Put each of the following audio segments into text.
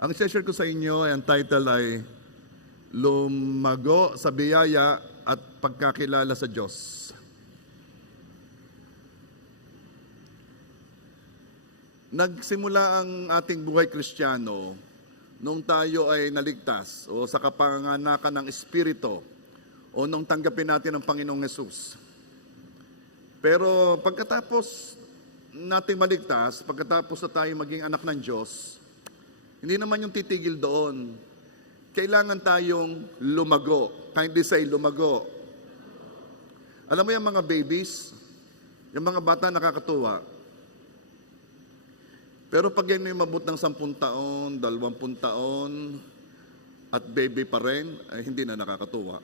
Ang share ko sa inyo, ang title ay Lumago sa Biyaya at Pagkakilala sa Diyos. Nagsimula ang ating buhay Kristiyano nung tayo ay naligtas o sa kapanganakan ng Espiritu o nung tanggapin natin ang Panginoong Hesus. Pero pagkatapos nating maligtas, pagkatapos na tayo maging anak ng Diyos, hindi naman yung titigil doon. Kailangan tayong lumago. Kindly say, lumago. Alam mo yung mga babies, yung mga bata nakakatuwa. Pero pag yan yung mabot ng 10 taon, 20 taon, at baby pa rin, ay hindi na nakakatuwa.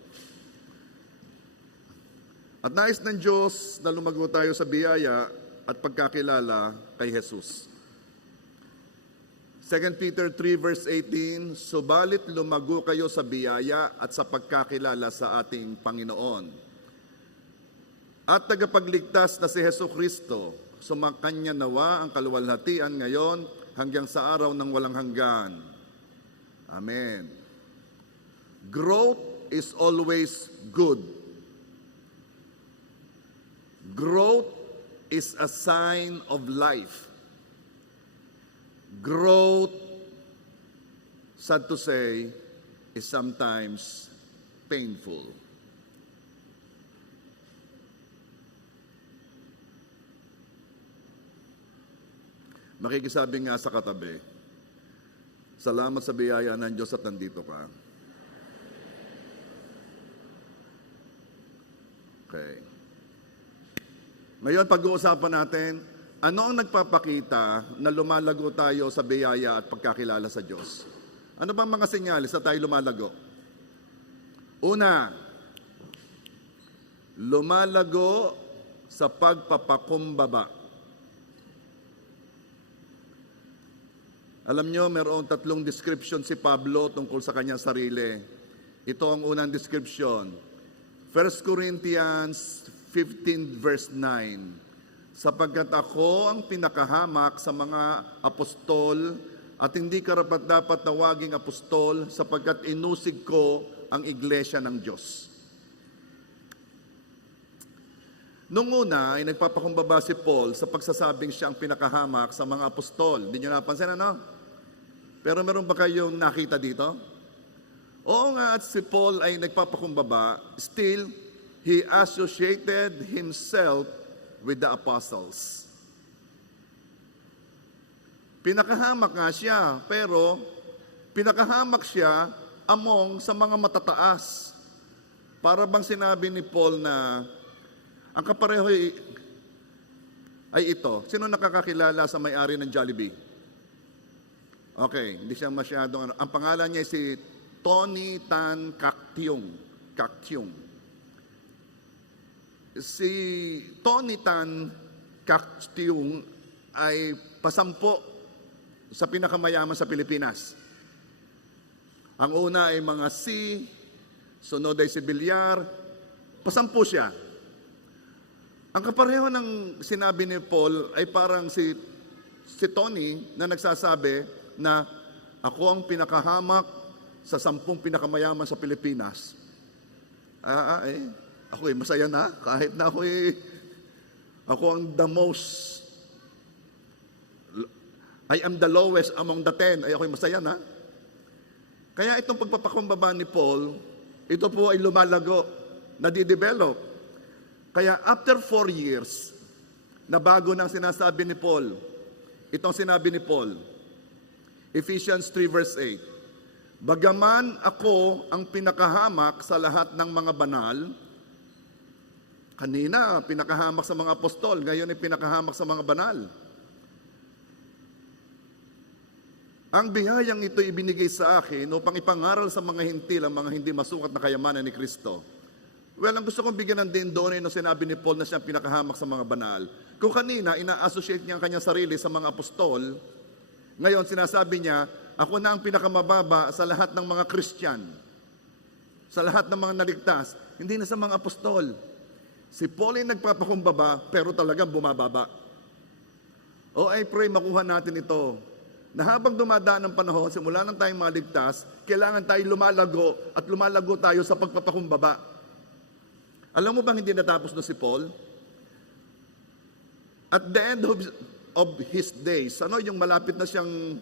At nais ng Diyos na lumago tayo sa biyaya at pagkakilala kay Jesus. 2 Peter 3 verse 18, subalit lumago kayo sa biyaya at sa pagkakilala sa ating Panginoon. At tagapagligtas na si Jesucristo, sumakanya nawa ang kaluwalhatian ngayon hanggang sa araw ng walang hanggan. Amen. Growth is always good. Growth is a sign of life. Growth, sad to say, is sometimes painful. Makikisabi nga sa katabi, salamat sa biyaya ng Diyos at nandito ka. Okay. Ngayon, pag-uusapan natin, ano ang nagpapakita na lumalago tayo sa biyaya at pagkakilala sa Diyos? Ano bang mga senyalis na tayo lumalago? Una, lumalago sa pagpapakumbaba. Alam nyo, mayroong 3 description si Pablo tungkol sa kanyang sarili. Ito ang unang description. 1 Corinthians 15 verse 9. Sapagkat ako ang pinakahamak sa mga apostol at hindi karapat-dapat tawaging apostol sapagkat inusig ko ang iglesia ng Diyos. Nung una ay nagpapakumbaba si Paul sa pagsasabing siya ang pinakahamak sa mga apostol. Hindi nyo napansin ano? Pero meron ba kayong nakita dito? Oo nga, at si Paul ay nagpapakumbaba, still, he associated himself with the apostles. Pinakahamak nga siya, pero pinakahamak siya among sa mga matataas. Para bang sinabi ni Paul na ang kapareho ay ito. Sino nakakakilala sa may-ari ng Jollibee? Okay, hindi siya masyadong Ang pangalan niya ay si Tony Tan Caktiong. Si Tony Tan Caktiong ay pasampo sa pinakamayaman sa Pilipinas. Ang una ay mga C, sunod ay si Bilyar, pasampo siya. Ang kapareho ng sinabi ni Paul ay parang si Tony na nagsasabi na ako ang pinakahamak sa 10 pinakamayaman sa Pilipinas. Ako masaya na, kahit na ako ang I am the lowest among the 10, ay ako'y masaya na. Kaya itong pagpapakumbaba ni Paul, ito po ay lumalago, nadidevelop. Kaya after 4 years, na bago nang sinasabi ni Paul, itong sinabi ni Paul, Ephesians 3 verse 8, bagaman ako ang pinakahamak sa lahat ng mga banal, kanina, pinakahamak sa mga apostol. Ngayon ay pinakahamak sa mga banal. Ang biyayang ito ibinigay sa akin upang ipangaral sa mga hintil ang mga hindi masukat na kayamanan ni Kristo. Well, ang gusto kong bigyan ng din doon ay nung sinabi ni Paul na siya ang pinakahamak sa mga banal. Kung kanina, ina-associate niya ang kanyang sarili sa mga apostol, ngayon sinasabi niya, ako na ang pinakamababa sa lahat ng mga Christian. Sa lahat ng mga naligtas, hindi na sa mga apostol. Si Paul ay nagpapakumbaba, pero talagang bumababa. I pray makuha natin ito, na habang dumadaan ang panahon, simula nang tayo maligtas, kailangan tayo lumalago at lumalago tayo sa pagpapakumbaba. Alam mo bang hindi natapos na si Paul? At the end of his days, yung malapit na siyang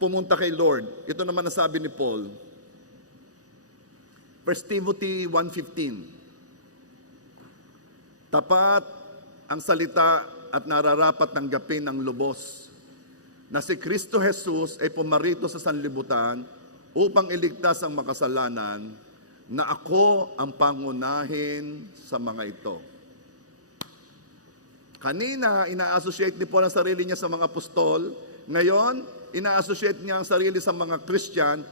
pumunta kay Lord, ito naman nasabi ni Paul, 1 Timothy 1:15, tapat ang salita at nararapat tanggapin ng lubos na si Kristo Jesus ay pumarito sa sanlibutan upang iligtas ang makasalanan, na ako ang pangunahin sa mga ito. Kanina, ina-associate ni Paul ang sarili niya sa mga apostol. Ngayon, ina-associate niya ang sarili sa mga Christian.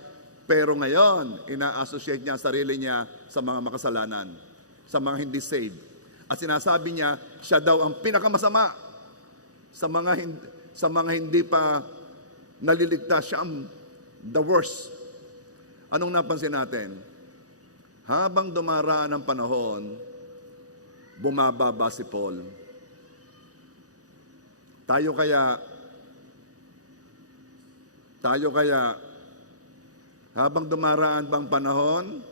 Pero ngayon, ina-associate niya ang sarili niya sa mga makasalanan, sa mga hindi saved. At sinasabi niya, siya daw ang pinakamasama sa mga hindi pa naliligtas. Siya ang the worst. Anong napansin natin? Habang dumaraan ang panahon, bumababa si Paul. Tayo kaya, habang dumaraan bang panahon,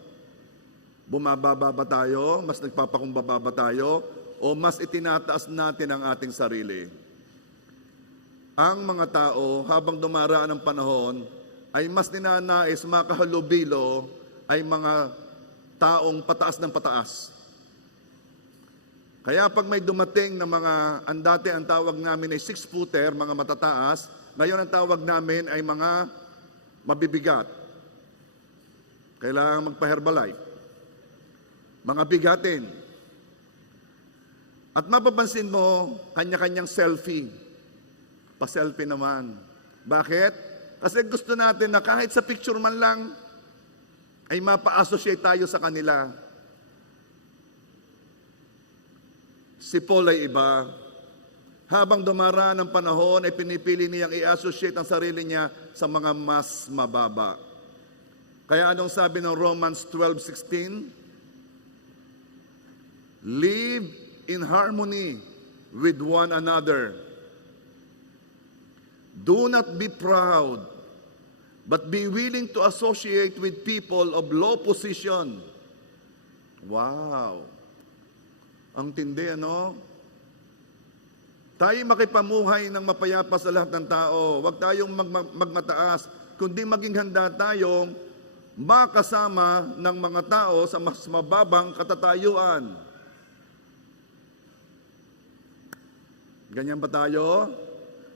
bumababa ba tayo? Mas nagpapakumbaba ba tayo? O mas itinataas natin ang ating sarili? Ang mga tao, habang dumaraan ang panahon, ay mas ninanais, makahalubilo, ay mga taong pataas ng pataas. Kaya pag may dumating na mga, dati ang tawag namin ay 6-footer, mga matataas, ngayon ang tawag namin ay mga mabibigat. Kailangan magpa-Herbalife. Mga bigatin. At mapapansin mo, kanya-kanyang selfie. Pa-selfie naman. Bakit? Kasi gusto natin na kahit sa picture man lang, ay mapa-associate tayo sa kanila. Si Paul ay iba. Habang dumaraan ang panahon, ay pinipili niyang i-associate ang sarili niya sa mga mas mababa. Kaya anong sabi ng Romans 12:16? Live in harmony with one another. Do not be proud, but be willing to associate with people of low position. Wow! Ang tindi, ano? Tayo makipamuhay ng mapayapa sa lahat ng tao. Huwag tayong magmataas, kundi maging handa tayong makasama ng mga tao sa mas mababang katatayuan. Ganyan ba tayo?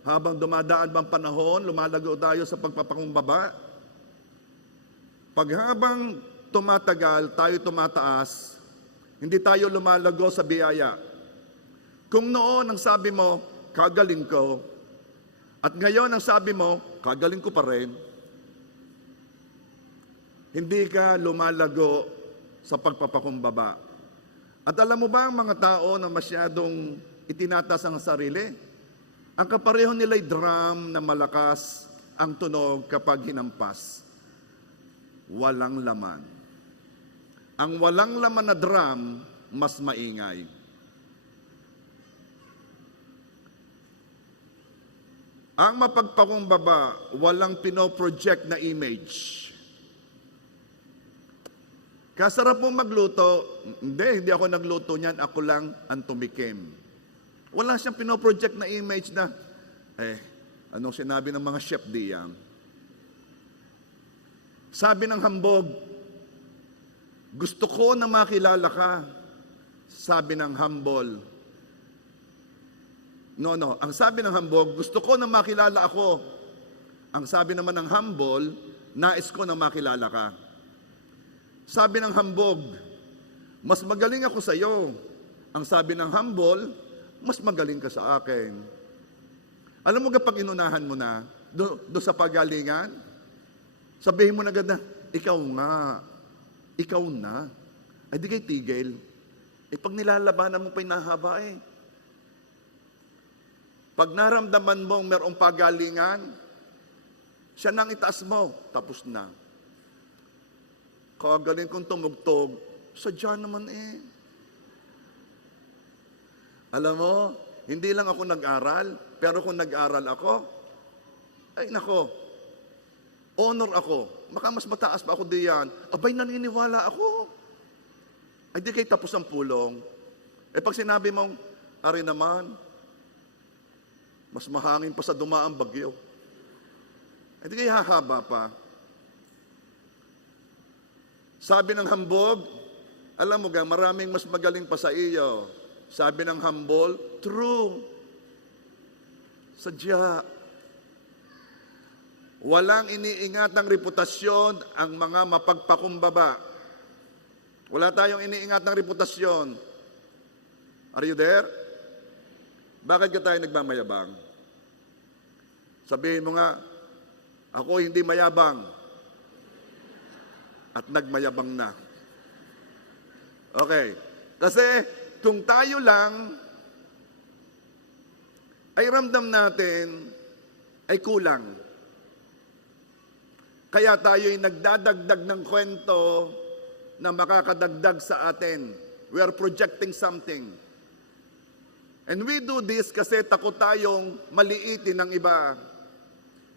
Habang dumadaan bang panahon, lumalago tayo sa pagpapakumbaba? Pag habang tumatagal, tayo tumataas, hindi tayo lumalago sa biyaya. Kung noon ang sabi mo, kagaling ko, at ngayon ang sabi mo, kagaling ko pa rin, hindi ka lumalago sa pagpapakumbaba. At alam mo ba ang mga tao na masyadong itinatas ang sarili? Ang kapareho nila'y drum na malakas ang tunog kapag hinampas. Walang laman. Ang walang laman na drum, mas maingay. Ang mapagpakumbaba, walang pinoproject na image. Kasarap mo magluto, hindi ako nagluto niyan, ako lang ang tumikim. Wala siyang pinoproject na image na, anong sinabi ng mga chef diyan? Sabi ng hambog, gusto ko na makilala ka. Sabi ng humble. Ang sabi ng hambog, gusto ko na makilala ako. Ang sabi naman ng humble, nais ko na makilala ka. Sabi ng hambog, mas magaling ako sa iyo. Ang sabi ng humble, mas magaling ka sa akin. Alam mo kapag inunahan mo na, do sa pagalingan, sabihin mo na agad na, ikaw na. Ay di kay tigil. Pag nilalabanan mo pa yung nahaba Pag naramdaman mong merong pagalingan, siya nang itaas mo, tapos na. Kagaling kong tumugtog, sadya naman Alam mo, hindi lang ako nag-aral, pero kung nag-aral ako, Ay nako, honor ako. Baka mas mataas pa ako diyan. Abay, naniniwala ako. Ay di kayo tapos ang pulong. Eh pag sinabi mong, ari naman, mas mahangin pa sa dumaang bagyo. Ay di kayo hahaba pa. Sabi ng hambog, alam mo ga, maraming mas magaling pa sa iyo. Sabi ng humble, true. Sadya. Walang iniingat ng reputasyon ang mga mapagpakumbaba. Wala tayong iniingat ng reputasyon. Are you there? Bakit ka tayo nagmamayabang? Sabihin mo nga, ako hindi mayabang. At nagmayabang na. Okay. Kasi kung tayo lang ay ramdam natin ay kulang. Kaya tayo'y nagdadagdag ng kwento na makakadagdag sa atin. We are projecting something. And we do this kasi takot tayong maliitin ng iba.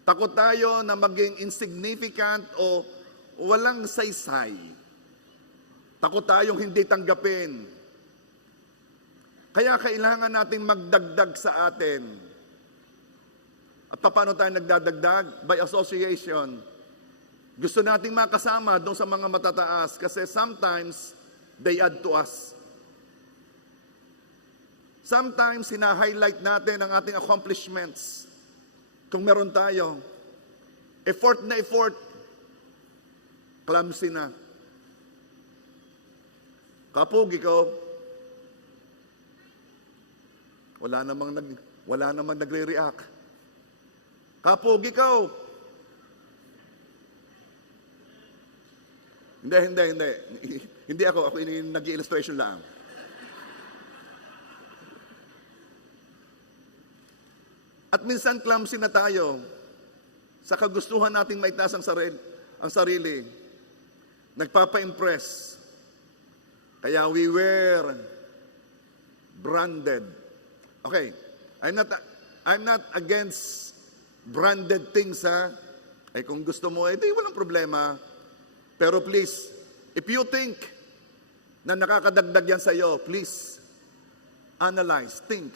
Takot tayo na maging insignificant o walang saysay. Takot tayong hindi tanggapin. Kaya kailangan nating magdagdag sa atin. At paano tayo nagdadagdag? By association. Gusto nating makasama doon sa mga matataas kasi sometimes they add to us. Sometimes hina-highlight natin ang ating accomplishments. Kung meron tayo, effort na effort, clumsy na. Kapugi ko, wala namang nagre-react. Kapugi ko. Hindi. Hindi ako nag-illustration lang. At minsan clumsy na tayo sa kagustuhan nating maitaas ang sarili. Nagpapa-impress. Kaya we wear branded. Okay, I'm not against branded things, ha? Eh kung gusto mo, di walang problema. Pero please, if you think na nakakadagdag yan sa iyo, please, analyze, think.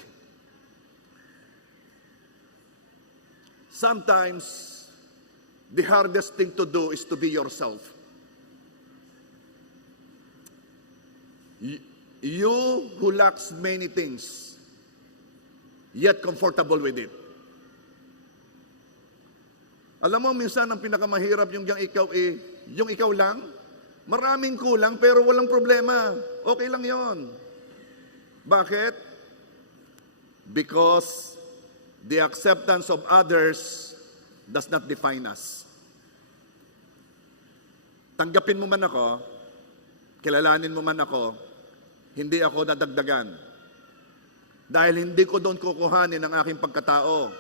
Sometimes, the hardest thing to do is to be yourself. You who lacks many things, yet comfortable with it. Alam mo, minsan ang pinakamahirap yung ikaw lang, maraming kulang pero walang problema. Okay lang yon. Bakit? Because the acceptance of others does not define us. Tanggapin mo man ako, kilalanin mo man ako, hindi ako nadagdagan. Dahil hindi ko doon kukuhanin ang aking pagkatao.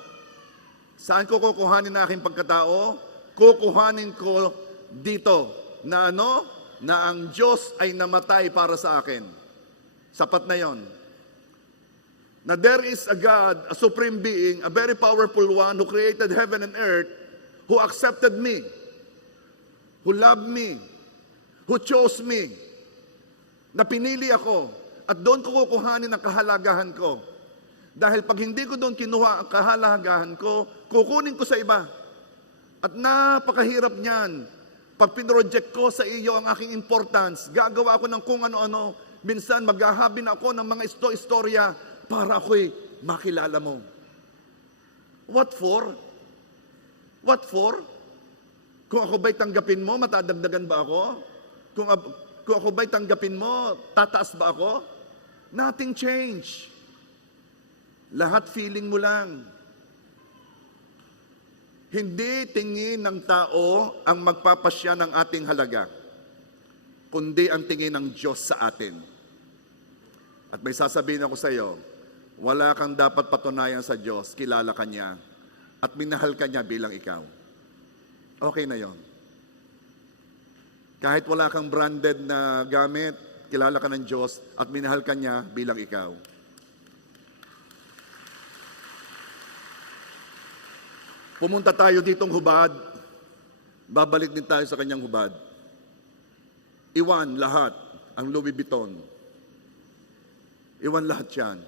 Saan ko kukuhanin ang aking pagkatao? Kukuhanin ko dito na na ang Diyos ay namatay para sa akin. Sapat na yon. Na there is a God, a supreme being, a very powerful one who created heaven and earth, who accepted me, who loved me, who chose me, na pinili ako, at doon ko kukuhanin ang kahalagahan ko. Dahil pag hindi ko doon kinuha ang kahalagahan ko, kukunin ko sa iba. At napakahirap niyan. Pag pinroject ko sa iyo ang aking importance, gagawa ako ng kung ano-ano, minsan maghahabin ako ng mga istorya para ako'y makilala mo. What for? What for? Kung ako ba'y tanggapin mo, matadagdagan ba ako? Kung ako ba'y tanggapin mo, tataas ba ako? Nothing change. Lahat feeling mo lang. Hindi tingin ng tao ang magpapasya ng ating halaga, kundi ang tingin ng Diyos sa atin. At may sasabihin ako sa iyo, wala kang dapat patunayan sa Diyos, kilala ka niya, at minahal ka niya bilang ikaw. Okay na yon. Kahit wala kang branded na gamit, kilala ka ng Diyos, at minahal ka niya bilang ikaw. Pumunta tayo ditong hubad, babalik din tayo sa kanyang hubad. Iwan lahat ang Louis Vuitton. Iwan lahat yan.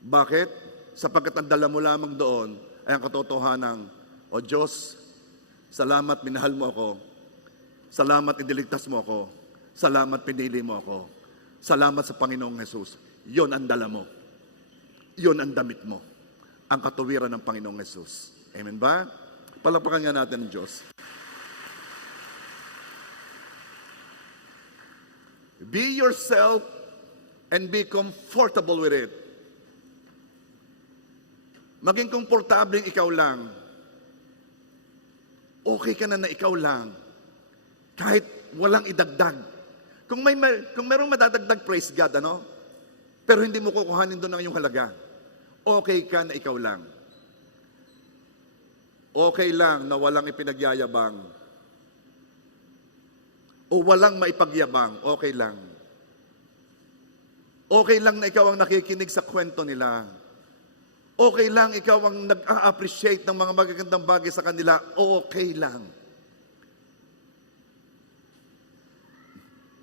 Bakit? Sapagkat ang dala mo lamang doon ay ang katotohanan, O Diyos, salamat minahal mo ako. Salamat iniligtas mo ako. Salamat pinili mo ako. Salamat sa Panginoong Jesus. Yon ang dala mo. Yon ang damit mo. Ang katuwiran ng Panginoong Jesus. Amen ba? Palapakan nga natin ang Diyos. Be yourself and be comfortable with it. Maging komportableng ikaw lang. Okay ka na ikaw lang. Kahit walang idagdag. Kung merong madadagdag, praise God, ano? Pero hindi mo kukuhanin doon ang iyong halaga. Okay ka na ikaw lang. Okay lang na walang ipinagyayabang. O walang maipagyabang, okay lang. Okay lang na ikaw ang nakikinig sa kwento nila. Okay lang ikaw ang nag-a-appreciate ng mga magagandang bagay sa kanila, okay lang.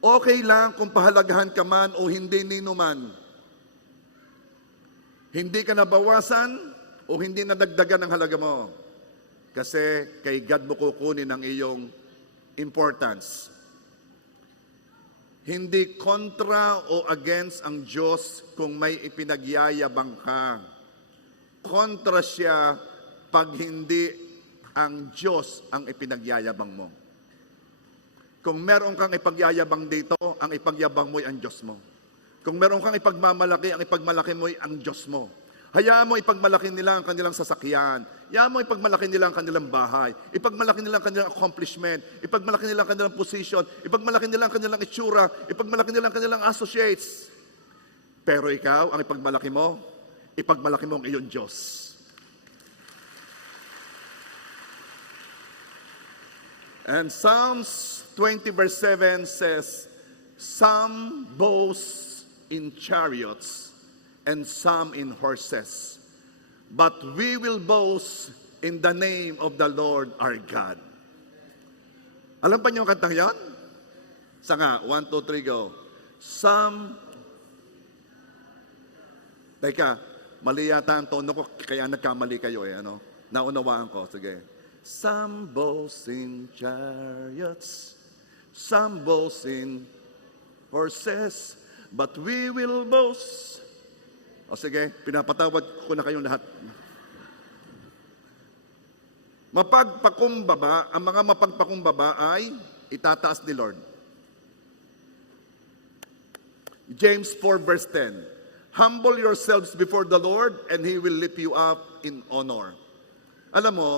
Okay lang kung pahalagahan ka man o hindi nino man. Hindi ka nabawasan o hindi nadagdagan ang halaga mo. Kasi kay God mo kukunin ang iyong importance. Hindi kontra o against ang Diyos kung may ipinagyayabang ka. Kontra siya pag hindi ang Diyos ang ipinagyayabang mo. Kung meron kang ipagyayabang dito, ang ipagyabang mo ay ang Diyos mo. Kung meron kang ipagmamalaki, ang ipagmalaki mo ay ang Diyos mo. Hayaan mo ipagmalaki nila ang kanilang sasakyan. Hayaan mo ipagmalaki nila ang kanilang bahay. Ipagmalaki nila ang kanilang accomplishment. Ipagmalaki nila ang kanilang position. Ipagmalaki nila ang kanilang itsura. Ipagmalaki nila ang kanilang associates. Pero ikaw, ang ipagmalaki mo ang iyong Diyos. And Psalms 20 verse 7 says, some boast in chariots and some in horses. But we will boast in the name of the Lord our God. Alam pa niyo ang kantang yan? Sa nga, 1, 2, 3, go. Teka, mali yata ang tono ko, kaya nagkamali kayo ano? Naunawaan ko, sige. Some boast in chariots, some boast in horses, but we will boast. O sige, pinapatawad ko na kayong lahat. Mapagpakumbaba, ang mga mapagpakumbaba ay itataas ni Lord. James 4 verse 10. Humble yourselves before the Lord and He will lift you up in honor. Alam mo,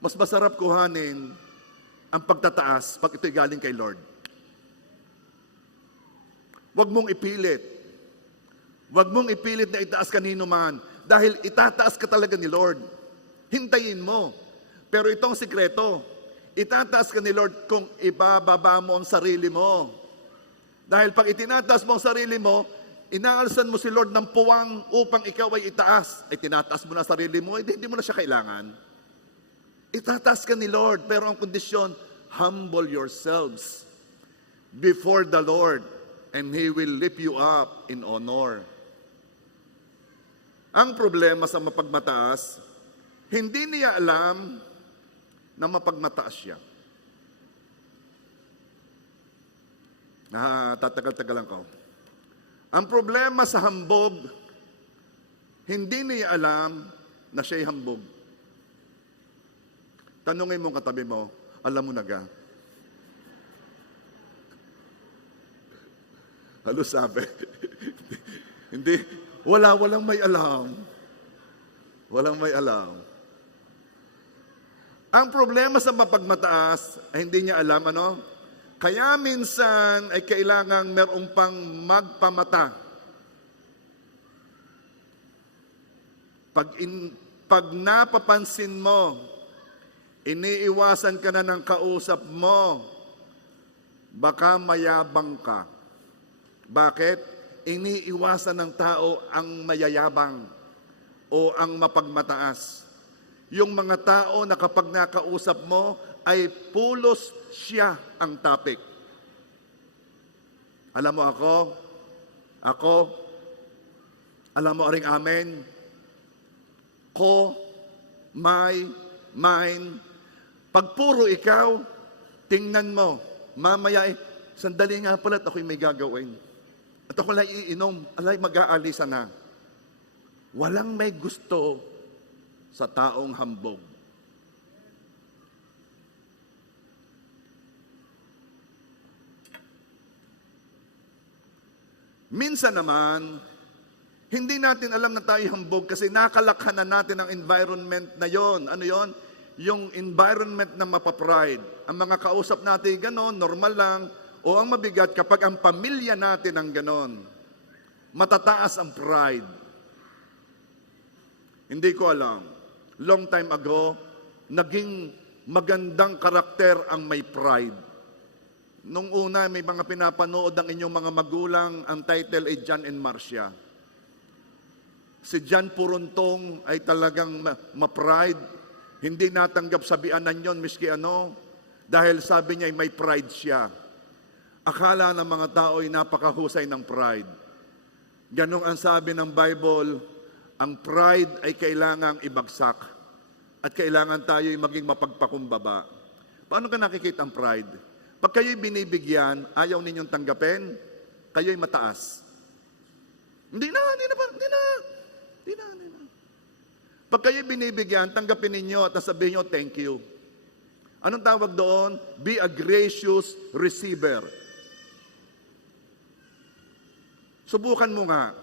mas masarap kuhanin ang pagtataas pag ito'y galing kay Lord. Huwag mong ipilit. Huwag mong ipilit na itaas kanino man dahil itataas ka talaga ni Lord. Hintayin mo. Pero itong sikreto, itataas ka ni Lord kung ibababa mo ang sarili mo. Dahil pag itinataas mo ang sarili mo, inaalsan mo si Lord ng puwang upang ikaw ay itaas. Ay tinataas mo na sarili mo, hindi mo na siya kailangan. Itataas ka ni Lord, pero ang kondisyon, humble yourselves before the Lord and He will lift you up in honor. Ang problema sa mapagmataas, hindi niya alam na mapagmataas siya. Tatagal-tagalan ko. Ang problema sa hambog, hindi niya alam na siya'y hambog. Tanungin mo ang katabi mo, alam mo na ga? Halos sabi. Hindi, walang may alam. Walang may alam. Ang problema sa mapagmataas, ay hindi niya alam, ano? Kaya minsan ay kailangang merong pang magpamata. Pag napapansin mo, iniiwasan ka na ng kausap mo, baka mayabang ka. Bakit? Iniiwasan ng tao ang mayayabang. o ang mapagmataas? Yung mga tao na kapag nakausap mo ay pulos siya ang topic. Alam mo ako, alam mo ring amen, ko, my, mine. Pag puro ikaw, tingnan mo, mamaya sandali nga pala at ako'y may gagawin. At ako lang iinom, alay mag-aalisa na. Walang may gusto sa taong hambog. Minsan naman, hindi natin alam na tayo hambog kasi nakalakhan na natin ang environment na yon. Ano yon? Yung environment na mapapride. Ang mga kausap natin ganon, normal lang. O ang mabigat kapag ang pamilya natin ang ganon. Matataas ang pride. Hindi ko alam. Long time ago, naging magandang karakter ang may pride. Nung una, may mga pinapanood ang inyong mga magulang, ang title ay John and Marcia. Si John Puruntong ay talagang ma-pride. Hindi natanggap sa bianan yon, miski ano, dahil sabi niya ay may pride siya. Akala ng mga tao ay napakahusay ng pride. Ganong ang sabi ng Bible, ang pride ay kailangang ibagsak at kailangan tayo ay maging mapagpakumbaba. Paano ka nakikita ang pride? Pag kayo'y binibigyan, ayaw ninyong tanggapin, kayo'y mataas. Hindi na. Pag kayo'y binibigyan, tanggapin ninyo at sabihin nyo, thank you. Anong tawag doon? Be a gracious receiver. Subukan mo nga.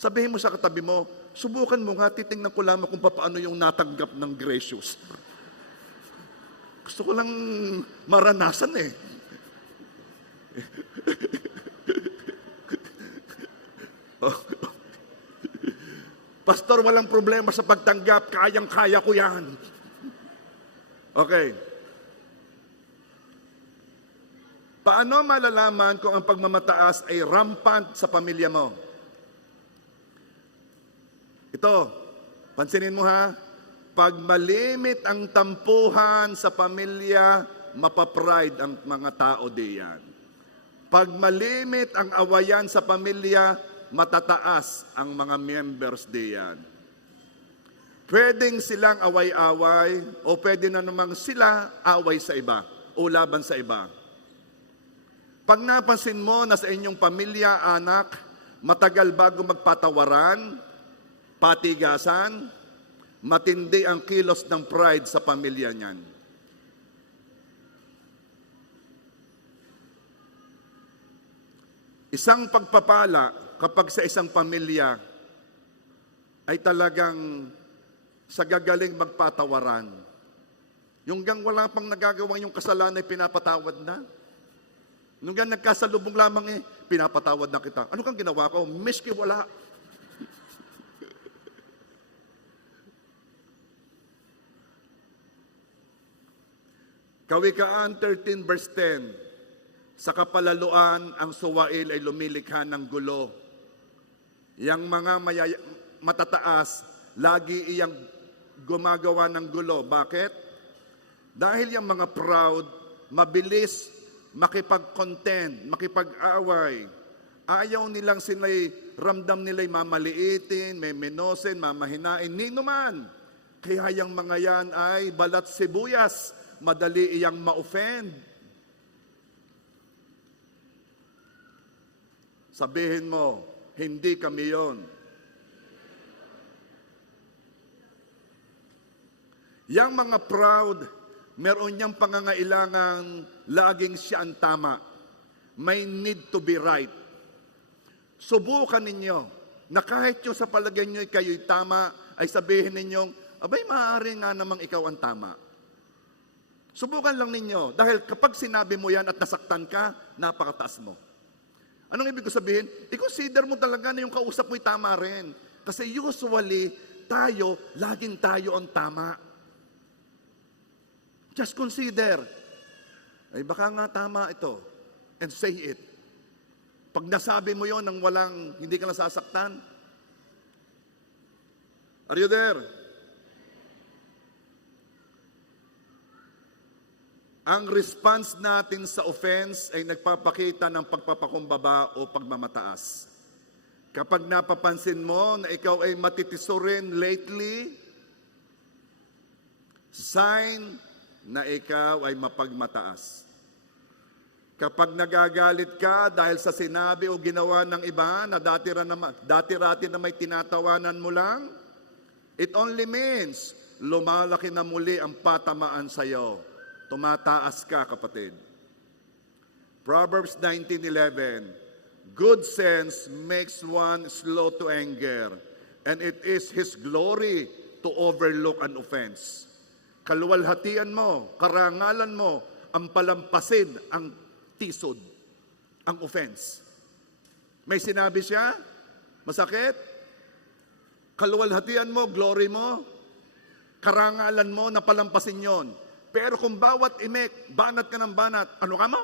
Sabihin mo sa katabi mo, subukan mo nga, titingnan ko lamang kung paano yung natanggap ng gracious. Gusto ko lang maranasan eh. Pastor, walang problema sa pagtanggap. Kayang-kaya ko yan. Okay. Paano malalaman kung ang pagmamataas ay rampant sa pamilya mo? Ito, pansinin mo ha. Pag malimit ang tampuhan sa pamilya, mapapride ang mga tao diyan. Pag malimit ang awayan sa pamilya, matataas ang mga members diyan. Pwedeng silang away-away o pwede na namang sila away sa iba o laban sa iba. Pag napansin mo na sa inyong pamilya, anak, matagal bago magpatawaran, patigasan, matindi ang kilos ng pride sa pamilya niyan. Isang pagpapala kapag sa isang pamilya ay talagang sa gagaling magpatawaran. Yung gang wala pang nagagawa yung kasalanan ay pinapatawad na. Nung gang nagkasalubong lamang pinapatawad na kita. Ano kang ginawa ko? Miski wala. Kawikaan 13 verse 10, sa kapalaluan ang suwail ay lumilikha ng gulo. Yang mga matataas, lagi iyang gumagawa ng gulo. Bakit? Dahil yung mga proud, mabilis makipag-contend, makipag-away. Ayaw nilang sila'y, ramdam nila'y mamaliitin, memenosin, mamahinain, ninuman. Kaya yung mga yan ay balat sibuyas, madali iyang ma-offend. Sabihin mo, hindi kami yon. Yang mga proud, meron niyang pangangailangan, laging siya ang tama. May need to be right. Subukan ninyo na kahit yung sa palagay nyo kayo'y tama, ay sabihin ninyong, abay, maaari nga namang ikaw ang tama. Subukan lang ninyo. Dahil kapag sinabi mo yan at nasaktan ka, napakataas mo. Anong ibig ko sabihin? I-consider mo talaga na yung kausap mo'y tama rin. Kasi usually, laging tayo ang tama. Just consider. Ay baka nga tama ito. And say it. Pag nasabi mo yon nang hindi ka nasasaktan, Are you there? Ang response natin sa offense ay nagpapakita ng pagpapakumbaba o pagmamataas. Kapag napapansin mo na ikaw ay matitiso rin lately, sign na ikaw ay mapagmataas. Kapag nagagalit ka dahil sa sinabi o ginawa ng iba na dati-rati na may tinatawanan mo lang, it only means lumalaki na muli ang patamaan sa iyo. Tumataas ka, kapatid. Proverbs 19:11, good sense makes one slow to anger, and it is His glory to overlook an offense. Kaluwalhatian mo, karangalan mo, ang palampasin ang tisod, ang offense. May sinabi siya, masakit, kaluwalhatian mo, glory mo, karangalan mo na palampasin yon. Pero kung bawat imek, banat ka ng banat, ano ka mo?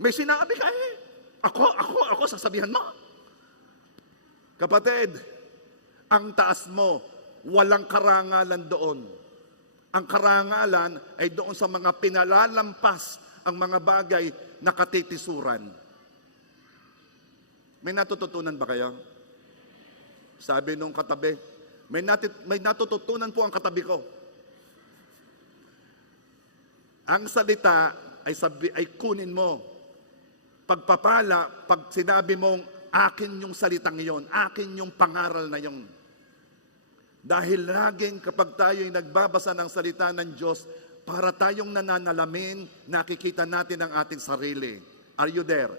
May sinabi ka eh. Ako, sasabihan mo. Kapatid, ang taas mo, walang karangalan doon. Ang karangalan ay doon sa mga pinalalampas ang mga bagay na katitisuran. May natututunan ba kayo? Sabi nung katabi, may natututunan po ang katabi ko. Ang salita ay kunin mo. Pagpapala, pag sinabi mong akin yung salitang yon, akin yung pangaral na yon. Dahil laging kapag tayo ay nagbabasa ng salita ng Diyos, para tayong nananalamin, nakikita natin ang ating sarili. Are you there?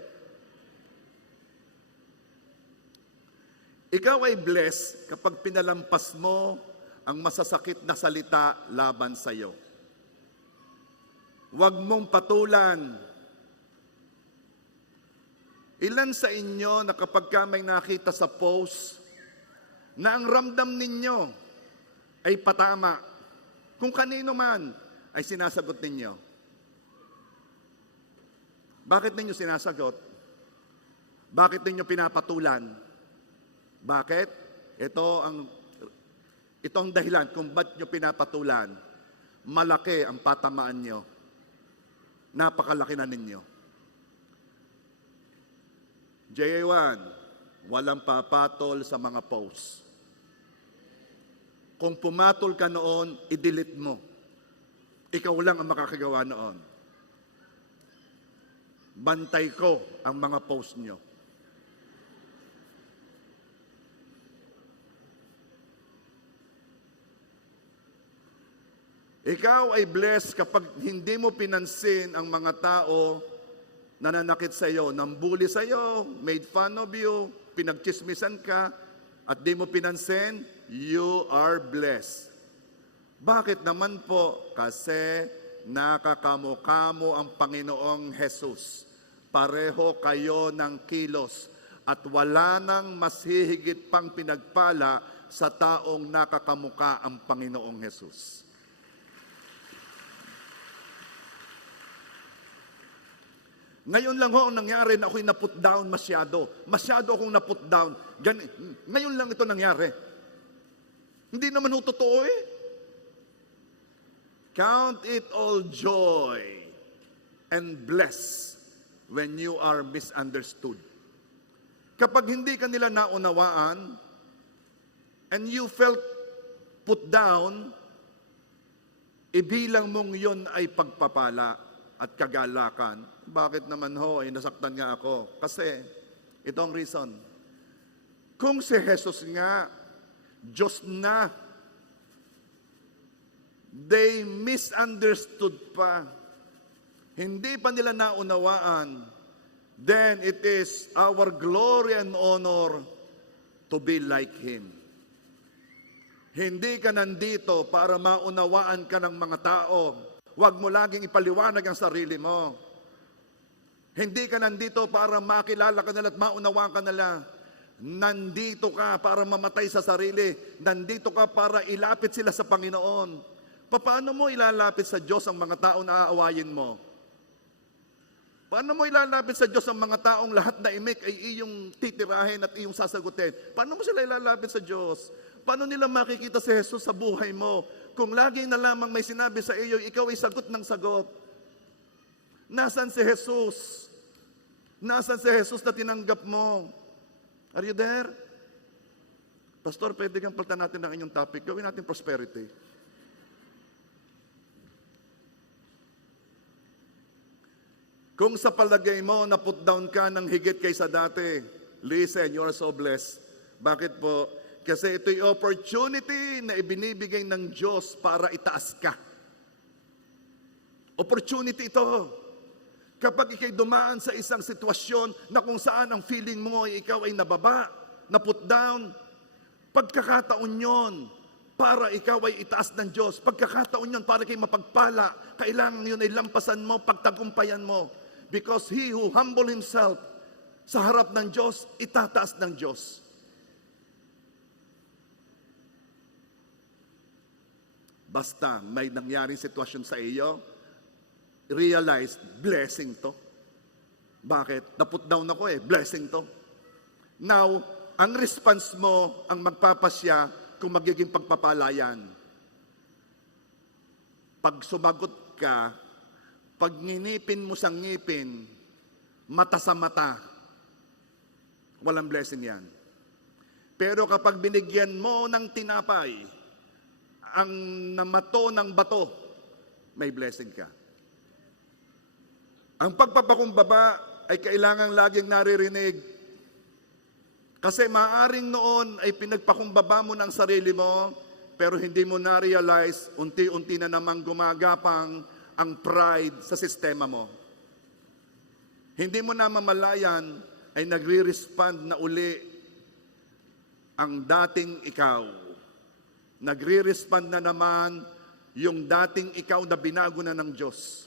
Ikaw ay blessed kapag pinalampas mo ang masasakit na salita laban sa iyo. Huwag mong patulan. Ilan sa inyo na kapag ka may nakita sa post na ang ramdam ninyo ay patama, kung kanino man ay sinasagot ninyo? Bakit ninyo sinasagot? Bakit ninyo pinapatulan? Bakit? Ito ang dahilan kung ba't nyo pinapatulan. Malaki ang patamaan nyo. Napakalaki na ninyo. JA1, walang papatol sa mga posts. Kung pumatol ka noon, i-delete mo. Ikaw lang ang makakagawa noon. Bantay ko ang mga post nyo. Ikaw ay blessed kapag hindi mo pinansin ang mga tao na nanakit sa iyo, nambuli sa iyo, made fun of you, pinagchismisan ka, at di mo pinansin, you are blessed. Bakit naman po? Kasi nakakamukamo ang Panginoong Jesus. Pareho kayo ng kilos at wala nang mas hihigit pang pinagpala sa taong nakakamuka ang Panginoong Jesus. Ngayon lang ho ang nangyari na ako'y na-put down masyado. Masyado akong na-put down. Ngayon lang ito nangyari. Hindi naman ho totoo eh. Count it all joy and bless when you are misunderstood. Kapag hindi ka nila naunawaan and you felt put down, ibilang mong yon ay pagpapala at kagalakan. Bakit naman ho ay nasaktan nga ako? Kasi ito ang reason. Kung si Jesus nga, Diyos na, they misunderstood pa. Hindi pa nila naunawaan. Then it is our glory and honor to be like Him. Hindi ka nandito para maunawaan ka ng mga tao. Huwag mo laging ipaliwanag ang sarili mo. Hindi ka nandito para makilala ka nila at maunawaan ka nila. Nandito ka para mamatay sa sarili. Nandito ka para ilapit sila sa Panginoon. Paano mo ilalapit sa Diyos ang mga tao na aawayin mo? Paano mo ilalapit sa Diyos ang mga taong lahat na imik ay iyong titirahin at iyong sasagutin? Paano mo sila ilalapit sa Diyos? Paano nila makikita si Jesus sa buhay mo? Kung lagi na lamang may sinabi sa iyo, ikaw ay sagot ng sagot. Nasaan si Jesus? Nasaan si Jesus na tinanggap mo? Are you there? Pastor, pwede kang palitan natin ng inyong topic. Gawin natin prosperity. Kung sa palagay mo na put down ka ng higit kaysa dati, listen, you are so blessed. Bakit po? Kasi ito'y opportunity na ibinibigay ng Diyos para itaas ka. Opportunity ito. Kapag ikay dumaan sa isang sitwasyon na kung saan ang feeling mo ay ikaw ay nababa, na put down, pagkakataon yon para ikaw ay itaas ng Diyos. Pagkakataon yon para kay mapagpala. Kailangan yun ay lampasan mo, pagtagumpayan mo. Because he who humble himself sa harap ng Diyos, itataas ng Diyos. Basta may nangyaring sitwasyon sa iyo, realize, blessing to. Bakit? Naput down ako blessing to. Now, ang response mo ang magpapasya kung magiging pagpapalayan. Pag sumagot ka, pag nginipin mo sa ngipin, mata sa mata, walang blessing yan. Pero kapag binigyan mo ng tinapay, ang namato ng bato, may blessing ka. Ang pagpapakumbaba ay kailangang laging naririnig. Kasi maaring noon ay pinagpakumbaba mo ng sarili mo, pero hindi mo na-realize, unti-unti na namang gumagapang ang pride sa sistema mo. Hindi mo na mamalayan ay nagre-respond na uli ang dating ikaw. Nagre-respond na naman yung dating ikaw na binago na ng Diyos.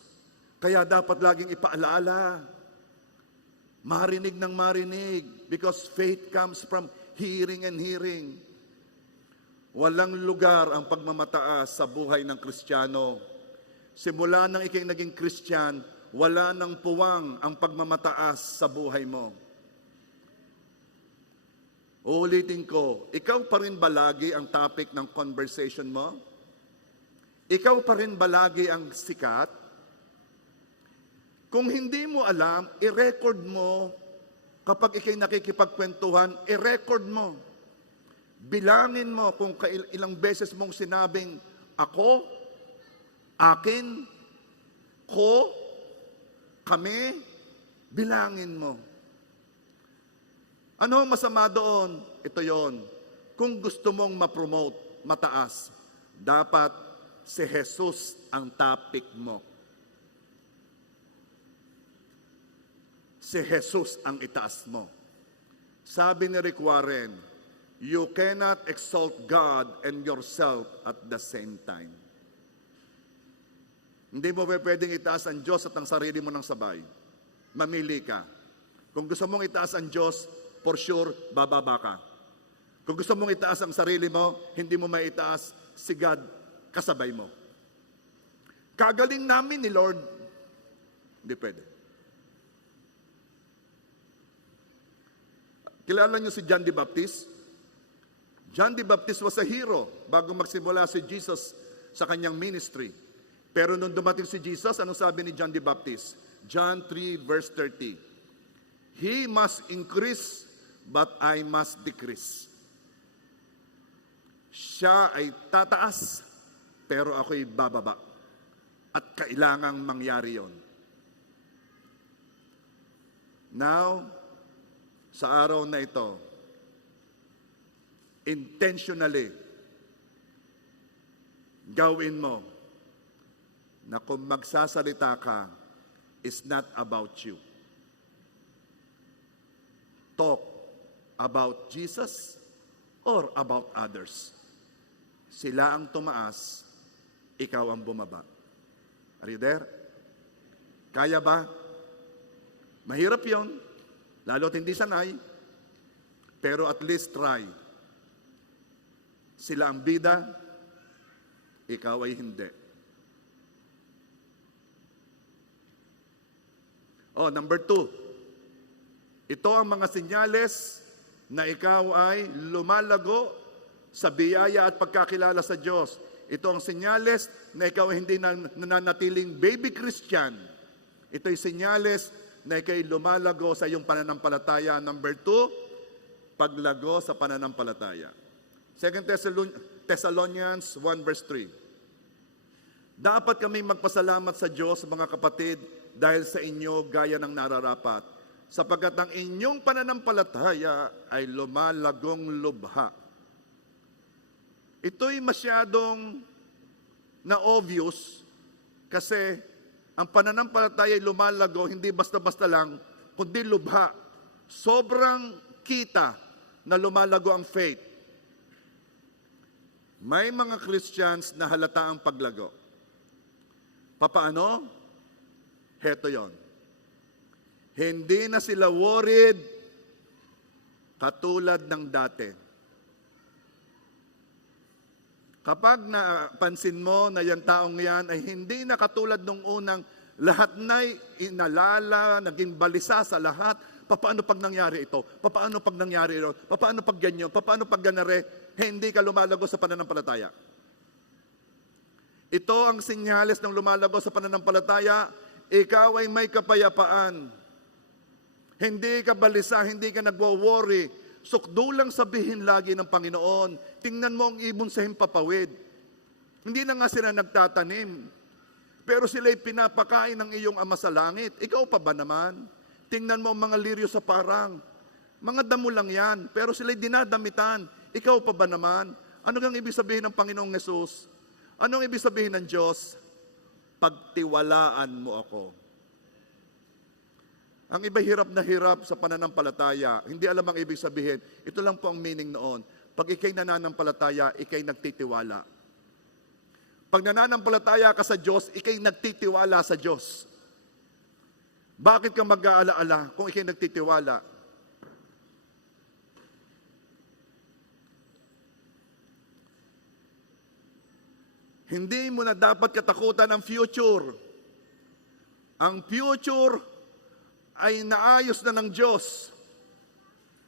Kaya dapat laging ipaalaala. Marinig ng marinig. Because faith comes from hearing and hearing. Walang lugar ang pagmamataas sa buhay ng Kristiyano. Simula nang ikay naging Christian, wala nang puwang ang pagmamataas sa buhay mo. Uulitin ko, ikaw pa rin ba lagi ang topic ng conversation mo? Ikaw pa rin ba lagi ang sikat? Kung hindi mo alam, i-record mo. Kapag ikay nakikipagkwentuhan, i-record mo. Bilangin mo kung ilang beses mong sinabing, ako, akin, ko, kami, bilangin mo. Ano ang masama doon? Ito yon. Kung gusto mong ma-promote, mataas, dapat si Jesus ang topic mo. Si Jesus ang itaas mo. Sabi ni Rick Warren, you cannot exalt God and yourself at the same time. Hindi mo pwedeng itaas ang Diyos at ang sarili mo ng sabay. Mamili ka. Kung gusto mong itaas ang Diyos, for sure, bababa ka. Kung gusto mong itaas ang sarili mo, hindi mo maitaas si God kasabay mo. Kagaling namin ni Lord. Hindi pwede. Kilala niyo si John the Baptist? John the Baptist was a hero bago magsimula si Jesus sa kanyang ministry. Pero nung dumating si Jesus, anong sabi ni John the Baptist? John 3 verse 30. He must increase, but I must decrease. Siya ay tataas, pero ako'y bababa. At kailangang mangyari yon. Now, sa araw na ito, intentionally, gawin mo na kung magsasalita ka, is not about you. Talk about Jesus or about others. Sila ang tumaas, ikaw ang bumaba. Are you there? Kaya ba? Mahirap yon, lalo't hindi sanay, pero at least try. Sila ang bida, ikaw ay hindi. Number 2. Ito ang mga senyales na ikaw ay lumalago sa biyaya at pagkakilala sa Diyos. Ito ang senyales na ikaw ay hindi nananatiling baby Christian. Ito'y senyales na ikaw ay lumalago sa iyong pananampalataya. Number 2, paglago sa pananampalataya. 2 Thessalonians 1 verse 3. Dapat kami magpasalamat sa Diyos, mga kapatid, dahil sa inyo gaya ng nararapat, sapagkat ang inyong pananampalataya ay lumalagong lubha. Ito'y masyadong na-obvious kasi ang pananampalataya ay lumalago, hindi basta-basta lang, kundi lubha. Sobrang kita na lumalago ang faith. May mga Christians na halata ang paglago. Papaano? Heto yon. Hindi na sila worried katulad ng dati. Kapag napansin mo na yung taong yan ay hindi na katulad nung unang lahat na'y inalala, naging balisa sa lahat, paano pag nangyari ito? Paano pag nangyari ito? Paano pag ganyan? Paano pag ganare? Hindi ka lumalago sa pananampalataya. Ito ang senyales ng lumalago sa pananampalataya. Ikaw ay may kapayapaan. Hindi ka balisa, hindi ka nagwo-worry. Sukdo lang sabihin lagi ng Panginoon. Tingnan mo ang ibon sa himpapawid. Hindi na nga sila nagtatanim. Pero sila'y pinapakain ng iyong Ama sa langit. Ikaw pa ba naman? Tingnan mo ang mga liryo sa parang. Mga damo lang yan, pero sila'y dinadamitan. Ikaw pa ba naman? Ano ang ibig sabihin ng Panginoong Hesus? Ano ang ibig sabihin ng Diyos? Pagtiwalaan mo ako. Ang iba hirap na hirap sa pananampalataya. Hindi alam ang ibig sabihin. Ito lang po ang meaning noon. Pag ikay nananampalataya, ikay nagtitiwala. Pag nananampalataya ka sa Diyos, ikay nagtitiwala sa Diyos. Bakit ka mag-aala-ala kung ikay nagtitiwala? Hindi mo na dapat katakutan ang future. Ang future ay naayos na ng Diyos.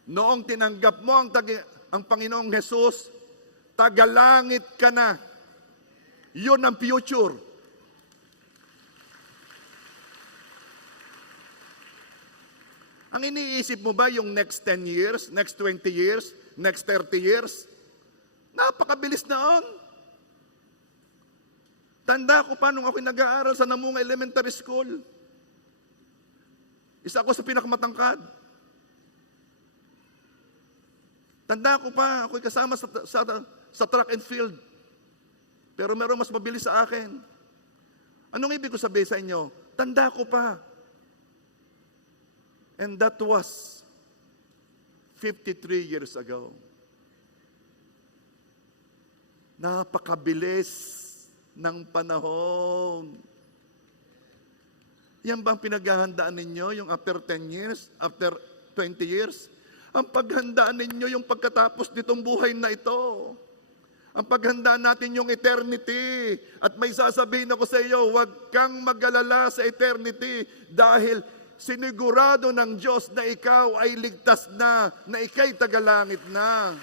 Noong tinanggap mo ang Panginoong Hesus, tagalangit ka na. Yun ang future. Ang iniisip mo ba yung next 10 years, next 20 years, next 30 years? Napakabilis na on. Tanda ko pa nung ako'y nag-aaral sa Namunga Elementary School. Isa ako sa pinakamatangkad. Tanda ko pa, ako'y kasama sa track and field. Pero meron mas mabilis sa akin. Anong ibig ko sabihin sa inyo? Tanda ko pa. And that was 53 years ago. Napakabilis ng panahon. Yan ba ang pinaghahandaan ninyo, yung after 10 years, after 20 years? Ang paghandaan ninyo yung pagkatapos nitong buhay na ito. Ang paghandaan natin yung eternity. At may sasabihin ako sa iyo, huwag kang mag-alala sa eternity dahil sinigurado ng Diyos na ikaw ay ligtas na ikay tagalangit na.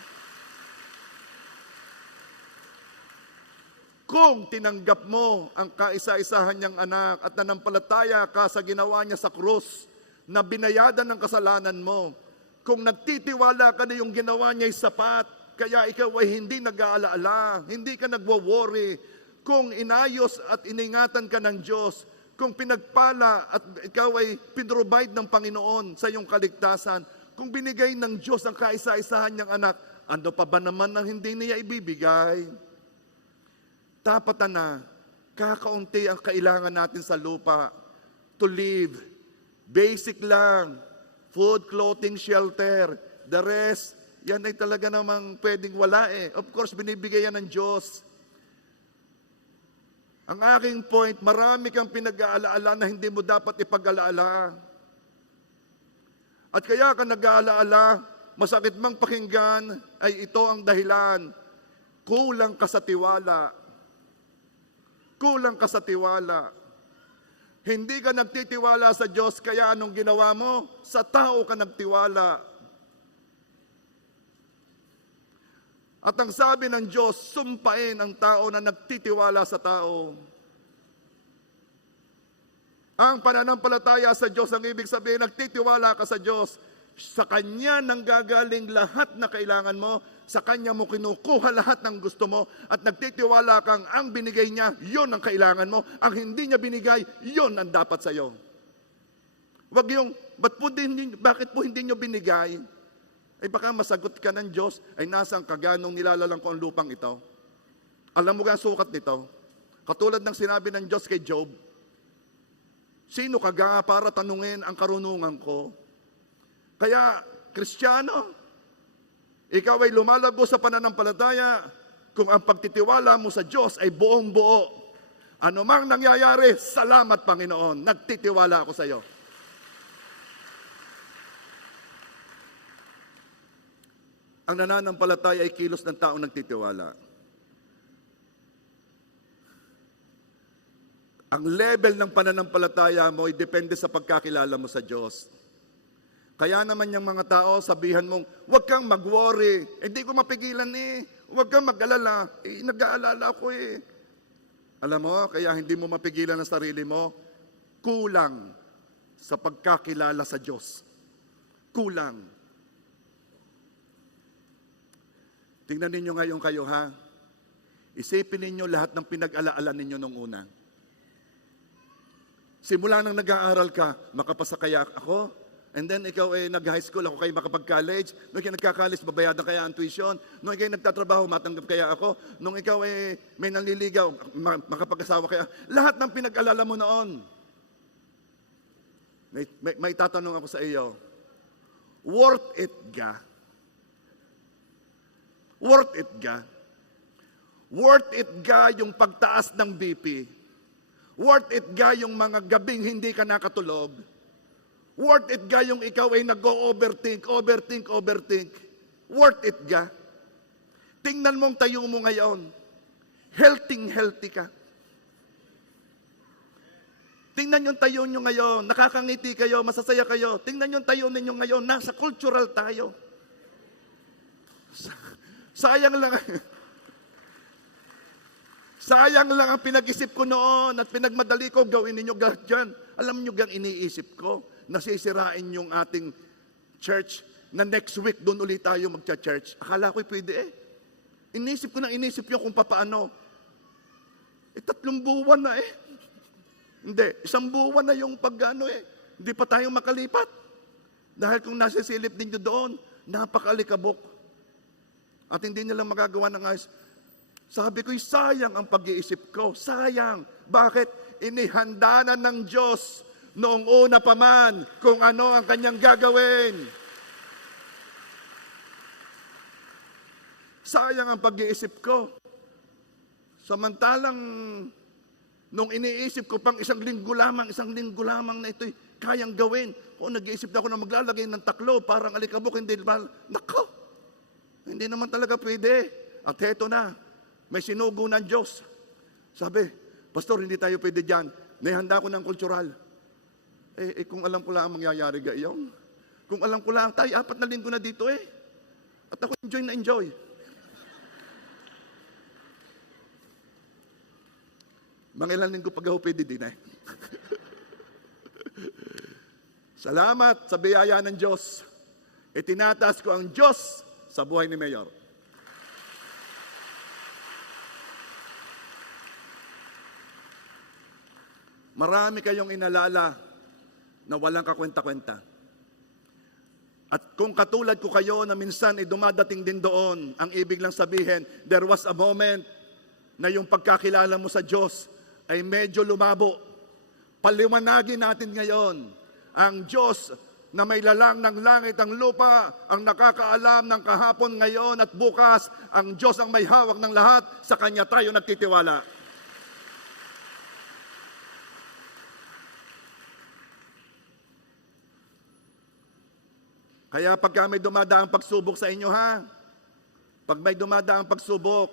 Kung tinanggap mo ang kaisa-isahan niyang anak at nanampalataya ka sa ginawa niya sa krus na binayadan ng kasalanan mo, kung nagtitiwala ka na yung ginawa niya ay sapat, kaya ikaw ay hindi nag-aalaala, hindi ka nagwo-worry, kung inayos at iningatan ka ng Diyos, kung pinagpala at ikaw ay pinrovide ng Panginoon sa iyong kaligtasan, kung binigay ng Diyos ang kaisa-isahan niyang anak, ano pa ba naman ang hindi niya ibibigay? Dapat na, kakaunti ang kailangan natin sa lupa to live. Basic lang. Food, clothing, shelter. The rest, yan ay talaga namang pwedeng wala eh. Of course, binibigay yan ng Diyos. Ang aking point, marami kang pinag-aalaala na hindi mo dapat ipag-alaala. At kaya ka nag-aalaala, masakit mang pakinggan, ay ito ang dahilan. Kulang ka sa tiwala. Kulang ka sa tiwala. Hindi ka nagtitiwala sa Diyos, kaya anong ginawa mo? Sa tao ka nagtiwala. At ang sabi ng Diyos, sumpain ang tao na nagtitiwala sa tao. Ang pananampalataya sa Diyos, ang ibig sabihin, nagtitiwala ka sa Diyos. Sa Kanya nanggagaling lahat na kailangan mo. Sa Kanya mo kinukuha lahat ng gusto mo. At nagtitiwala kang ang binigay niya, yon ang kailangan mo. Ang hindi niya binigay, yon ang dapat sa'yo. Wag yung, bakit po hindi niyo binigay? Ay baka masagot ka ng Diyos, ay nasang kaganong nilalalang ko ang lupang ito. Alam mo ka ang sukat nito? Katulad ng sinabi ng Diyos kay Job, sino ka ga para tanungin ang karunungan ko? Kaya, Kristiyano, ikaw ay lumalago sa pananampalataya kung ang pagtitiwala mo sa Diyos ay buong buo. Ano mang nangyayari, salamat Panginoon, nagtitiwala ako sa iyo. Ang nananampalataya ay kilos ng taong nagtitiwala. Ang level ng pananampalataya mo ay depende sa pagkakilala mo sa Diyos. Kaya naman yung mga tao, sabihan mong, huwag kang mag-worry. Hindi ko mapigilan eh. Huwag kang mag-alala. Nag-aalala ako eh. Alam mo, kaya hindi mo mapigilan ang sarili mo, kulang sa pagkakilala sa Diyos. Kulang. Tingnan ninyo ngayon kayo ha. Isipin ninyo lahat ng pinag-alaalan ninyo nung una. Simula nang nag-aaral ka, makapasa kaya ako? And then ikaw ay nag-high school, ako kayo makapag-college. Nung ikaw nagka-college, babayadan kaya ang tuition. Nung ikaw nagtatrabaho, matanggap kaya ako. Nung ikaw ay may nanliligaw, makapag-asawa kaya. Lahat ng pinag-alala mo noon. May tatanong ako sa iyo. Worth it ga? Worth it ga? Worth it ga yung pagtaas ng BP? Worth it ga yung mga gabing hindi ka nakatulog? Worth it ga yung ikaw ay nag-overthink? Worth it ga? Tingnan mong tayo mo ngayon. Healthy ka. Tingnan yung tayo nyo ngayon. Nakakangiti kayo, masasaya kayo. Tingnan yung tayo ninyo ngayon. Nasa cultural tayo. Sayang lang. Sayang lang ang pinag-isip ko noon at pinagmadali ko, gawin ninyo dyan. Alam nyo gang iniisip ko, nasisirain yung ating church na next week doon ulit tayo magcha-church. Akala ko'y pwede eh. Inisip ko yun kung papaano. 3 buwan na eh. Hindi, 1 buwan na yung pag-ano eh. Hindi pa tayo makalipat. Dahil kung nasisilip ninyo doon, napakalikabok. At hindi nila magagawa ng ayos. Sabi ko'y sayang ang pag-iisip ko. Sayang. Bakit? Inihanda na ng Diyos noong una pa man kung ano ang kanyang gagawin. Sayang ang pag-iisip ko. Samantalang nung iniisip ko pang 1 linggo lamang na ito'y kayang gawin. O nag-iisip na ako na maglalagay ng taklo, parang alikabok, hindi ba? Nako! Hindi naman talaga pwede. At heto na. May sinugo ng Diyos. Sabi, Pastor, hindi tayo pwede dyan. Naihanda ko ng kultural. Kung alam ko lang ang mangyayari gayon. Kung alam ko lang, tayo 4 na linggo na dito eh. At ako enjoy na enjoy. Mga ilang linggo pag ako pwede din eh. Salamat sa biyaya ng Diyos. Itinataas ko ang Diyos sa buhay ni Mayor. Marami kayong inalala na walang kakwenta-kwenta. At kung katulad ko kayo na minsan ay dumadating din doon, ang ibig lang sabihin, there was a moment na yung pagkakilala mo sa Diyos ay medyo lumabo. Paliwanagin natin ngayon, ang Diyos na may lalang ng langit ang lupa, ang nakakaalam ng kahapon, ngayon at bukas, ang Diyos ang may hawak ng lahat, sa Kanya tayo nagtitiwala. Kaya pagka may dumadaang pagsubok sa inyo ha, pag may dumadaang pagsubok,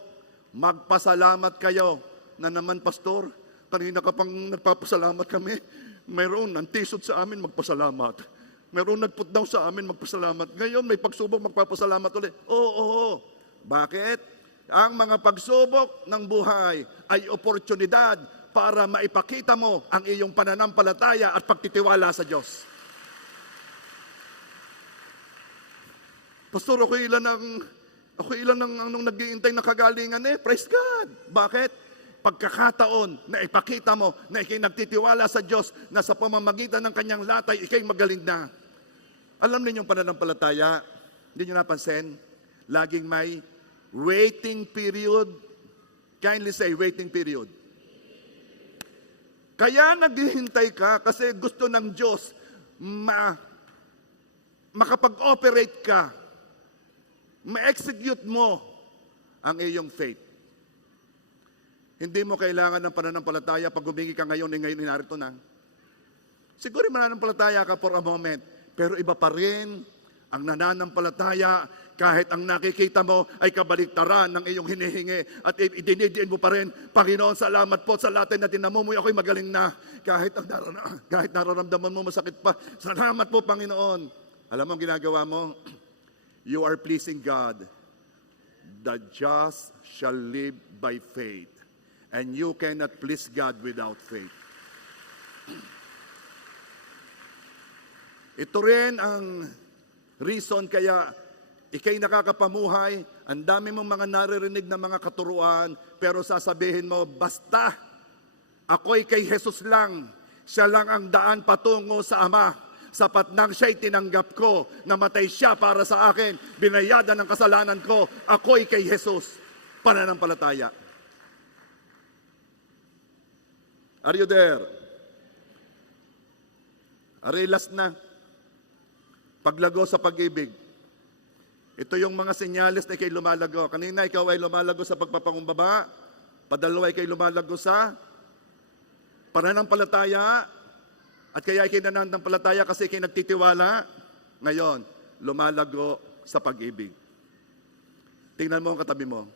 magpasalamat kayo na naman, Pastor, kanina ka pang nagpapasalamat kami. Mayroon nantisod sa amin, magpasalamat. Mayroon nag-put down sa amin, magpasalamat. Ngayon may pagsubok, magpapasalamat ulit. Oo. Bakit? Ang mga pagsubok ng buhay ay oportunidad para maipakita mo ang iyong pananampalataya at pagtitiwala sa Diyos. Pastor, ako ilan ang nag-iintay na kagalingan Praise God. Bakit? Pagkakataon na ipakita mo na ikay nagtitiwala sa Diyos na sa pamamagitan ng kanyang latay, ikay magaling na. Alam ninyong pananampalataya, hindi nyo napansin, laging may waiting period. Kindly say, waiting period. Kaya naghihintay ka kasi gusto ng Diyos makapag-operate ka, ma-execute mo ang iyong faith. Hindi mo kailangan ng pananampalataya pag humingi ka ngayon, ngayon narito na. Siguro mananampalataya ka for a moment, pero iba pa rin ang nananampalataya kahit ang nakikita mo ay kabaliktaran ng iyong hinihingi at idinidiin mo pa rin, Panginoon, salamat po sa lahat na tinamumuy ako'y magaling na. Kahit nararamdaman mo masakit pa, salamat po, Panginoon. Alam mo ang ginagawa mo? You are pleasing God. The just shall live by faith. And you cannot please God without faith. Ito rin ang reason kaya ikay nakakapamuhay, ang dami mong mga naririnig na mga katuruan, pero sasabihin mo, basta ako'y kay Jesus lang, siya lang ang daan patungo sa Ama. Sapat nang siya'y tinanggap ko, namatay siya para sa akin, binayadan ng kasalanan ko, ako'y kay Jesus. Pananampalataya. Are you there? Last na. Paglago sa pag-ibig. Ito yung mga senyales na ikay lumalago. Kanina ikaw ay lumalago sa pagpapangumbaba. Padalawa ikay lumalago sa pananampalataya. At kaya ikay nananampalataya kasi ikay nagtitiwala. Ngayon, lumalago sa pag-ibig. Tingnan mo ang katabi mo.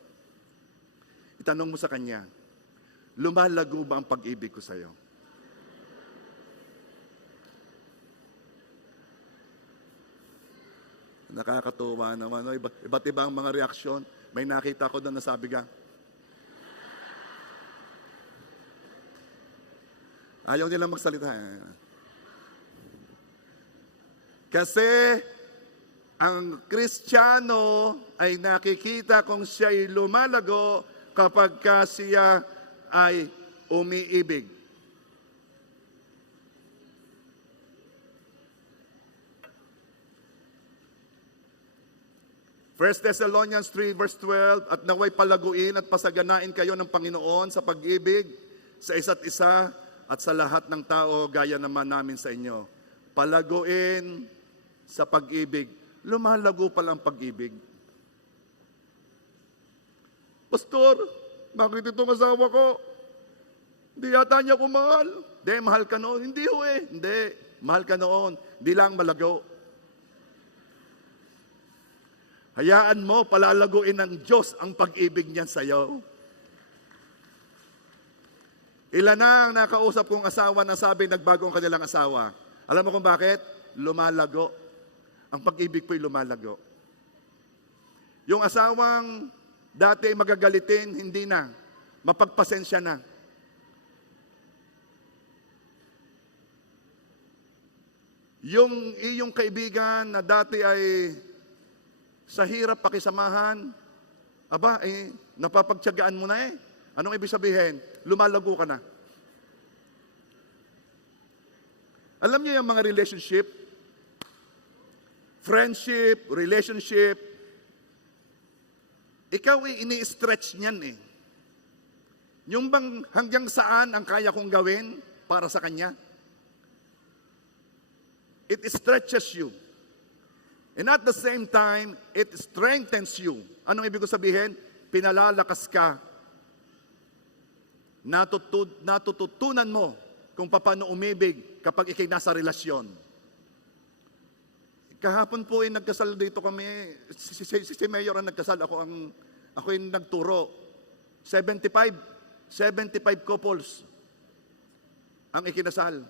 Itanong mo sa kanya, lumalago ba ang pag-ibig ko sa iyo? Nakakatuwa naman. Iba't iba ang mga reaksyon. May nakita ko doon na sabi ka, ayaw nilang magsalita. Kasi ang Kristiyano ay nakikita kung siya'y lumalago kapag siya ay umiibig. 1 Thessalonians 3 verse 12, at naway palaguin at pasaganain kayo ng Panginoon sa pag-ibig sa isa't isa at sa lahat ng tao gaya naman namin sa inyo. Palaguin sa pag-ibig. Lumalago pala ang pag-ibig. Pastor, bakit itong asawa ko? Hindi yata niya ko mahal. Hindi, mahal ka noon. Hindi ho eh. Hindi, mahal ka noon. Hindi lang malago. Hayaan mo, palalaguin ng Diyos ang pag-ibig niya sa iyo. Ilan na ang nakausap kong asawa na sabi nagbago ang kanilang asawa. Alam mo kung bakit? Lumalago. Ang pag-ibig po'y lumalago. Yung asawang dati magagalitin, hindi na. Mapagpasensya na. Yung iyong kaibigan na dati ay sa hirap pakisamahan, napapagtiyagaan mo na eh. Anong ibig sabihin? Lumalago ka na. Alam niyo yung mga relationship, friendship, relationship, ikaw ini-stretch niyan eh. Yung bang hanggang saan ang kaya kong gawin para sa kanya? It stretches you. And at the same time, it strengthens you. Anong ibig sabihin? Pinalalakas ka. Natututunan mo kung paano umibig kapag ikay nasa relasyon. Kahapon po ay nagkasal dito kami. Si Mayor ang nagkasal. Ako yung nagturo. 75 couples ang ikinasal.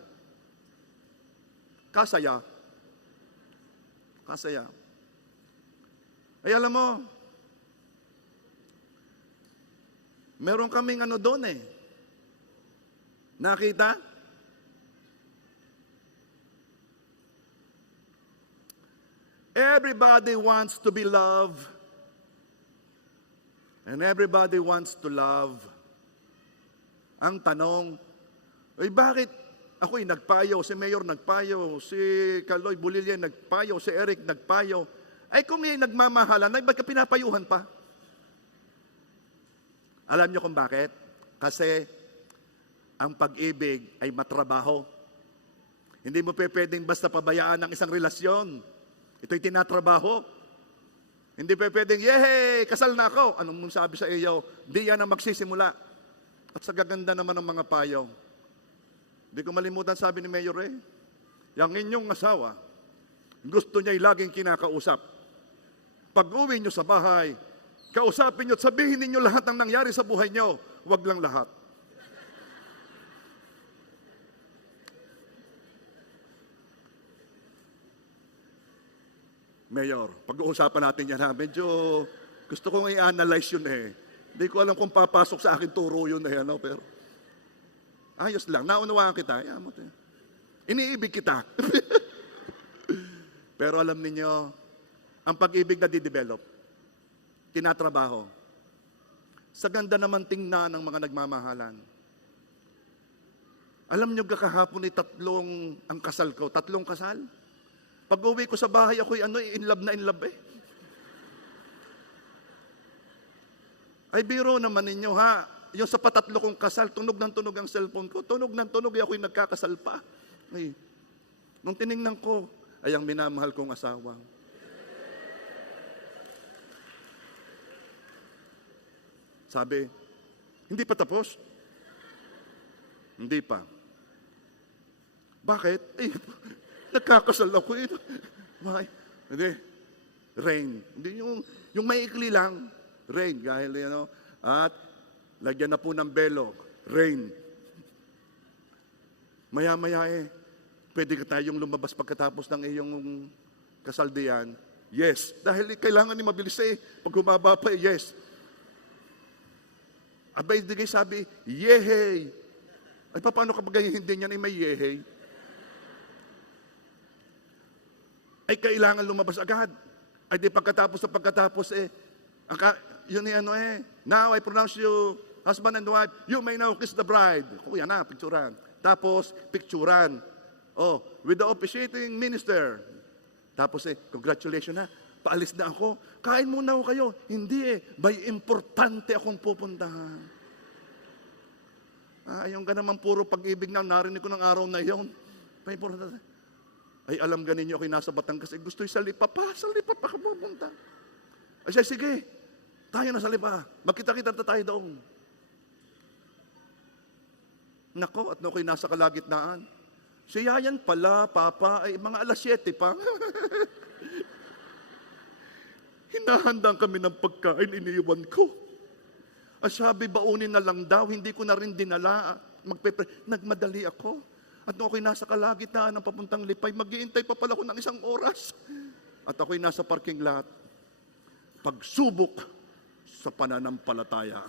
Kasaya. Ay alam mo, Meron kaming ano doon eh. Nakita? Everybody wants to be loved. And everybody wants to love. Ang tanong, ay bakit ako'y nagpayo, si Mayor nagpayo, si Kaloy Bulilya nagpayo, si Eric nagpayo. Ay kung may nagmamahalan, ay ba't ka pinapayuhan pa? Alam niyo kung bakit? Kasi ang pag-ibig ay matrabaho. Hindi mo pwedeng basta pabayaan ang isang relasyon. Ito'y tinatrabaho. Hindi pwedeng, yehey, kasal na ako. Anong mong sabi sa iyo? Di yan ang magsisimula. At sa gaganda naman ng mga payo. Hindi ko malimutan sabi ni Mayor yung inyong asawa, gusto niya'y laging kinakausap. Pag uwi niyo sa bahay, kausapin niyo at sabihin ninyo lahat ng nangyari sa buhay niyo. Huwag lang lahat. Mayor, pag-uusapan natin yan ha. Medyo gusto kong i-analyze yun eh. Hindi ko alam kung papasok sa akin turo yun eh. Ano, pero ayos lang. Naunawaan kita. Iniibig kita. Pero alam ninyo, ang pag-ibig na didevelop, tinatrabaho. Sa ganda naman tingnan ng mga nagmamahalan. Alam nyo kakahapon ay tatlong ang kasal ko. 3 kasal. Pag uwi ko sa bahay, ako'y in love eh. Ay biro naman ninyo ha. Yung sa 3 kong kasal, tunog ng tunog ang cellphone ko. Tunog ng tunog, ako'y nagkakasal pa. Ay, nung tiningnan ko, ay ang minamahal kong asawa. Sabi, hindi pa tapos? Hindi pa. Bakit? Eh, nagkakasal ako eh. Bakit? Hindi. Rain. Hindi yung maikli lang. Rain. Dahil at lagyan na po ng belo. Rain. Maya-maya pwede ka tayong lumabas pagkatapos ng iyong kasaldian. Yes. Dahil kailangan ni mabilis Pag humaba pa yes. Abay, digay sabi, yehey. Ay, paano kapag hindi niyan may yehey? Ay, kailangan lumabas agad. Ay, di pagkatapos yun now I pronounce you husband and wife, you may now kiss the bride. Yan na, picturan. Tapos, picturan. Oh, with the officiating minister. Tapos congratulations na, paalis na ako. Kain muna ako kayo. Hindi may importante akong pupuntahan. Yung ka naman puro pag-ibig na narinig ko ng araw na yun. May importante. Ay, alam ganin niyo ako'y nasa Batangas. Gusto'y sa Lipa pa. Sa Lipa pa ka pupunta. Ay, sige. Tayo na sa Lipa. Magkita-kita tayo doon. Nako, at ako'y nasa kalagitnaan. Si Yayan pala, Papa, ay mga 7:00 pa. Hinahandang kami ng pagkain, iniiwan ko. At sabi, baunin na lang daw, hindi ko na rin dinala. Nagmadali ako. At nung ako'y nasa kalagitnaan ng papuntang Lipay, mag-iintay pa pala ako ng 1 oras. At ako'y nasa parking lot. Pagsubok sa pananampalataya.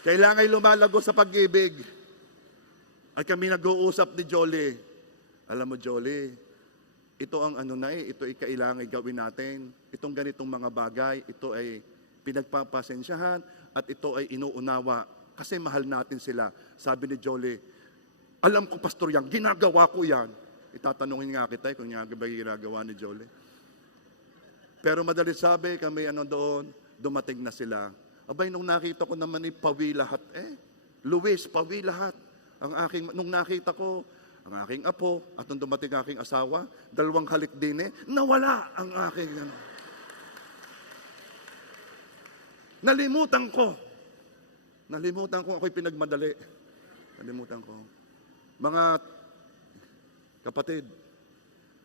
Kailangan lumalago sa pag-ibig. At kami nag-uusap ni Jolie. Alam mo, Jolie, ito ang ito ay kailangan gawin natin. Itong ganitong mga bagay, ito ay pinagpapasensyahan at ito ay inuunawa. Kasi mahal natin sila. Sabi ni Jolie, alam ko, Pastor, yan, ginagawa ko yan. Itatanungin nga kita kung nga ba ginagawa ni Jolie. Pero madali sabi, kami doon, dumating na sila. Abay, nung nakita ko naman pawi lahat Luis, pawi lahat. Nung nakita ko, ang aking apo, at nung dumating aking asawa, 2 halik din nawala ang aking Nalimutan ko ako'y pinagmadali. Nalimutan ko. Mga kapatid,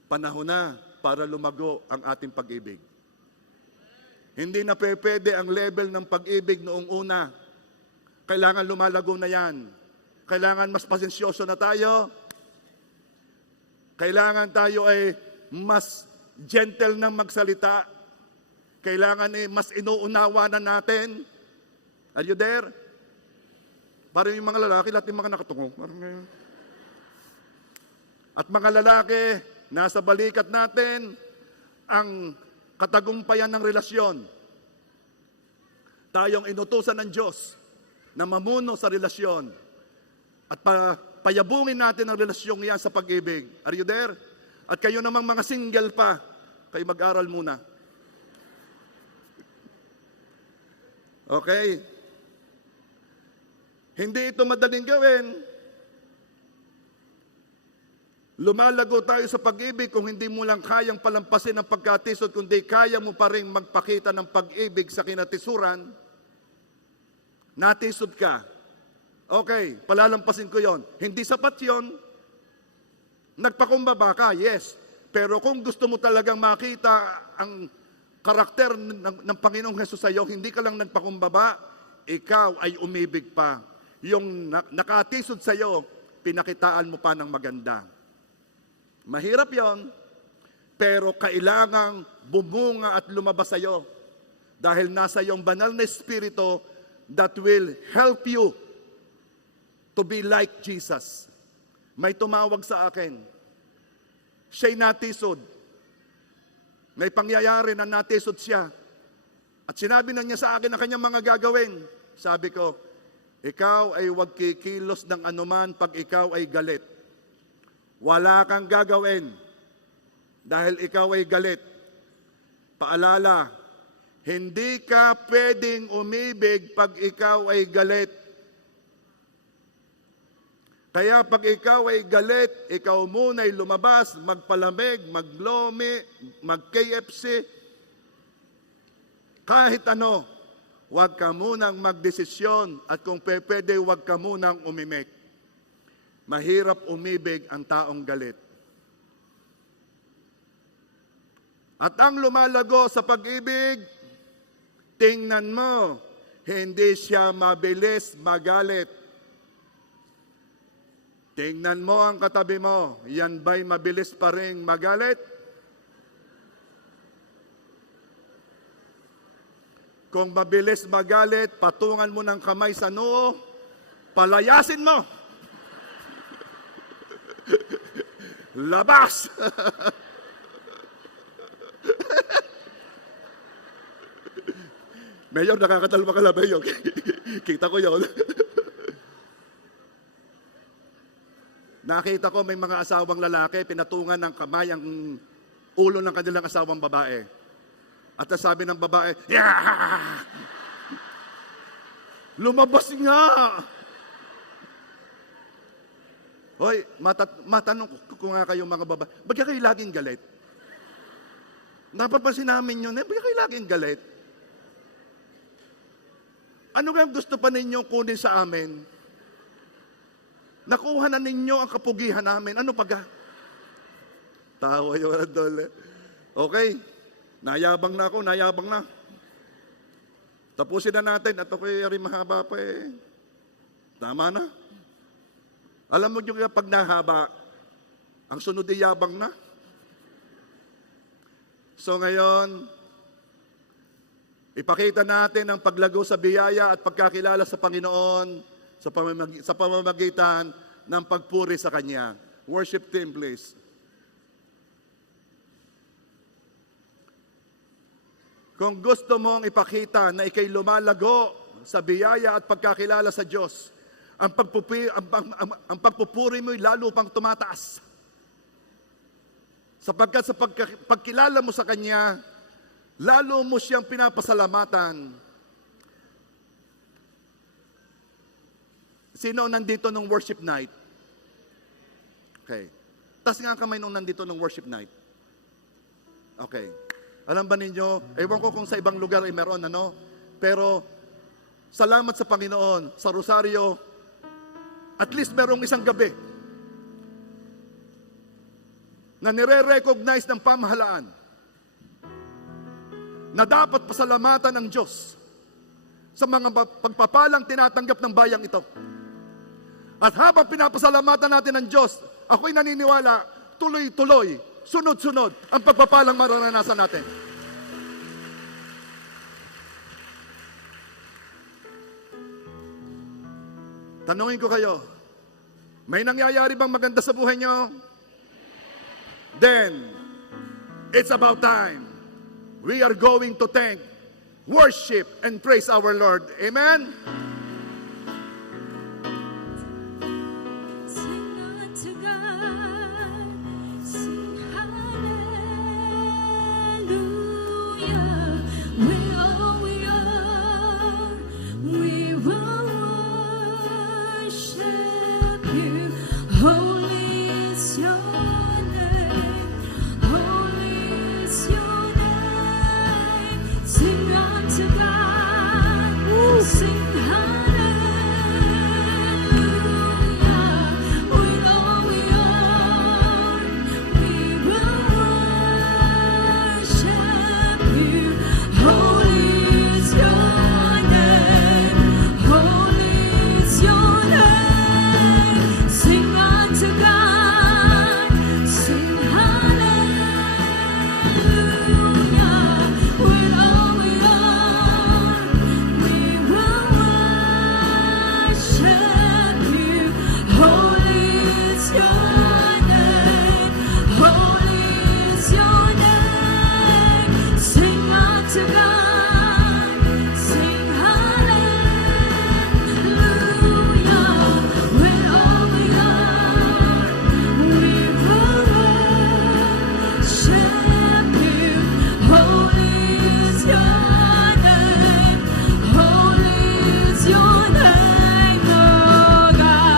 panahon na para lumago ang ating pag-ibig. Hindi na pwede ang level ng pag-ibig noong una. Kailangan lumalago na yan. Kailangan mas pasensyoso na tayo. Kailangan tayo ay mas gentle na magsalita. Kailangan mas inuunawa na natin. Are you there? Parang yung mga lalaki, lahat yung mga nakatungo. At mga lalaki, nasa balikat natin ang katagumpayan ng relasyon. Tayong inutusan ng Diyos na mamuno sa relasyon. At payabungin natin ang relasyong yan sa pag-ibig. Are you there? At kayo namang mga single pa, kayo mag-aral muna. Okay? Hindi ito madaling gawin. Lumalago tayo sa pag-ibig kung hindi mo lang kayang palampasin ang pagkatisod, kundi kaya mo pa rin magpakita ng pag-ibig sa kinatisuran. Natisod ka. Okay, palalampasin ko yon. Hindi sapat yon. Nagpakumbaba ka, yes. Pero kung gusto mo talagang makita ang karakter ng Panginoong Hesus sa iyo, hindi ka lang nagpakumbaba, ikaw ay umibig pa. Yung nakatisod sa iyo, pinakitaan mo pa ng maganda. Mahirap yon, pero kailangang bumunga at lumabas sa iyo. Dahil nasa iyong banal na espiritu that will help you to be like Jesus. May tumawag sa akin. Siya'y natisod. May pangyayari na natisod siya. At sinabi na niya sa akin ang kanyang mga gagawin. Sabi ko, ikaw ay huwag kikilos ng anuman pag ikaw ay galit. Wala kang gagawin dahil ikaw ay galit. Paalala, hindi ka pwedeng umibig pag ikaw ay galit. Kaya pag ikaw ay galit, ikaw muna'y lumabas, magpalamig, maglomi, mag-KFC, kahit ano, huwag ka munang magdesisyon at kung pwede, huwag ka munang umimik. Mahirap umibig ang taong galit. At ang lumalago sa pag-ibig, tingnan mo, hindi siya mabilis magalit. Tingnan mo ang katabi mo, yan ba'y mabilis pa rin magalit? Kung mabilis magalit, patungan mo ng kamay sa noo, palayasin mo. Labas! Mayor, nakakatalma ka lang, Mayor. Kita ko yun. Nakita ko may mga asawang lalaki, pinatungan ng kamay ang ulo ng kanilang asawang babae. At sabi ng babae, yeah! Lumabas nga! Hoy, matanong ko nga kayong mga babae, ba't kayo laging galit? Napapansin namin yun, ba't kayo laging galit? Ano nga gusto pa ninyong kunin sa amin? Nakuha na ninyo ang kapugihan namin. Ano pa ga? Tawa yung adol. Okay. Nayabang na ako, nayabang na. Tapusin na natin. At ako'y mahaba pa eh. Tama na. Alam mo yung pag nahaba, ang sunod ay yabang na. So ngayon, ipakita natin ang paglago sa biyaya at pagkakilala sa Panginoon sa pamamagitan ng pagpuri sa Kanya. Worship team, please. Kung gusto mong ipakita na ikay lumalago sa biyaya at pagkakilala sa Diyos, ang pagpupuri mo'y lalo pang tumataas. Sapagkat sa pagkilala mo sa Kanya, lalo mo siyang pinapasalamatan. Sino nandito nung worship night? Okay. Taas nga ang kamay nung nandito nung worship night. Okay. Alam ba ninyo, ewan ko kung sa ibang lugar ay meron, ano? Pero, salamat sa Panginoon, sa Rosario, at least merong isang gabi na nire-recognize ng pamahalaan na dapat pasalamatan ng Diyos sa mga pagpapalang tinatanggap ng bayang ito. At habang pinapasalamatan natin ng Diyos, ako'y naniniwala, tuloy-tuloy, sunod-sunod ang pagpapalang mararanasan natin. Tanungin ko kayo, may nangyayari bang maganda sa buhay nyo? Then, it's about time. We are going to thank, worship, and praise our Lord. Amen? Sing unto God, sing hallelujah. We are, we will worship you. Holy is your name, holy is your name. Sing unto God, sing hallelujah. With all we are, we will worship you. Holy is your name, holy is your name. Sing unto God, sing hallelujah. With all we are, we will worship you. Holy is your name, holy is your name. Sing unto God, sing hallelujah. With all we are, we will worship you. Holy is your name, holy is your name, oh God.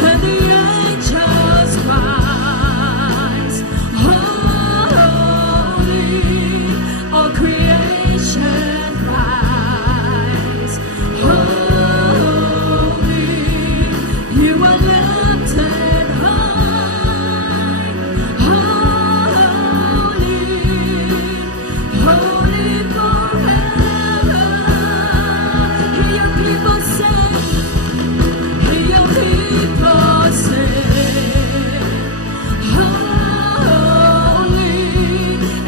And the angels rise, holy, all creation cries, holy, you are lifted high, holy, holy forever. Hear your people sing, hear your people sing, holy,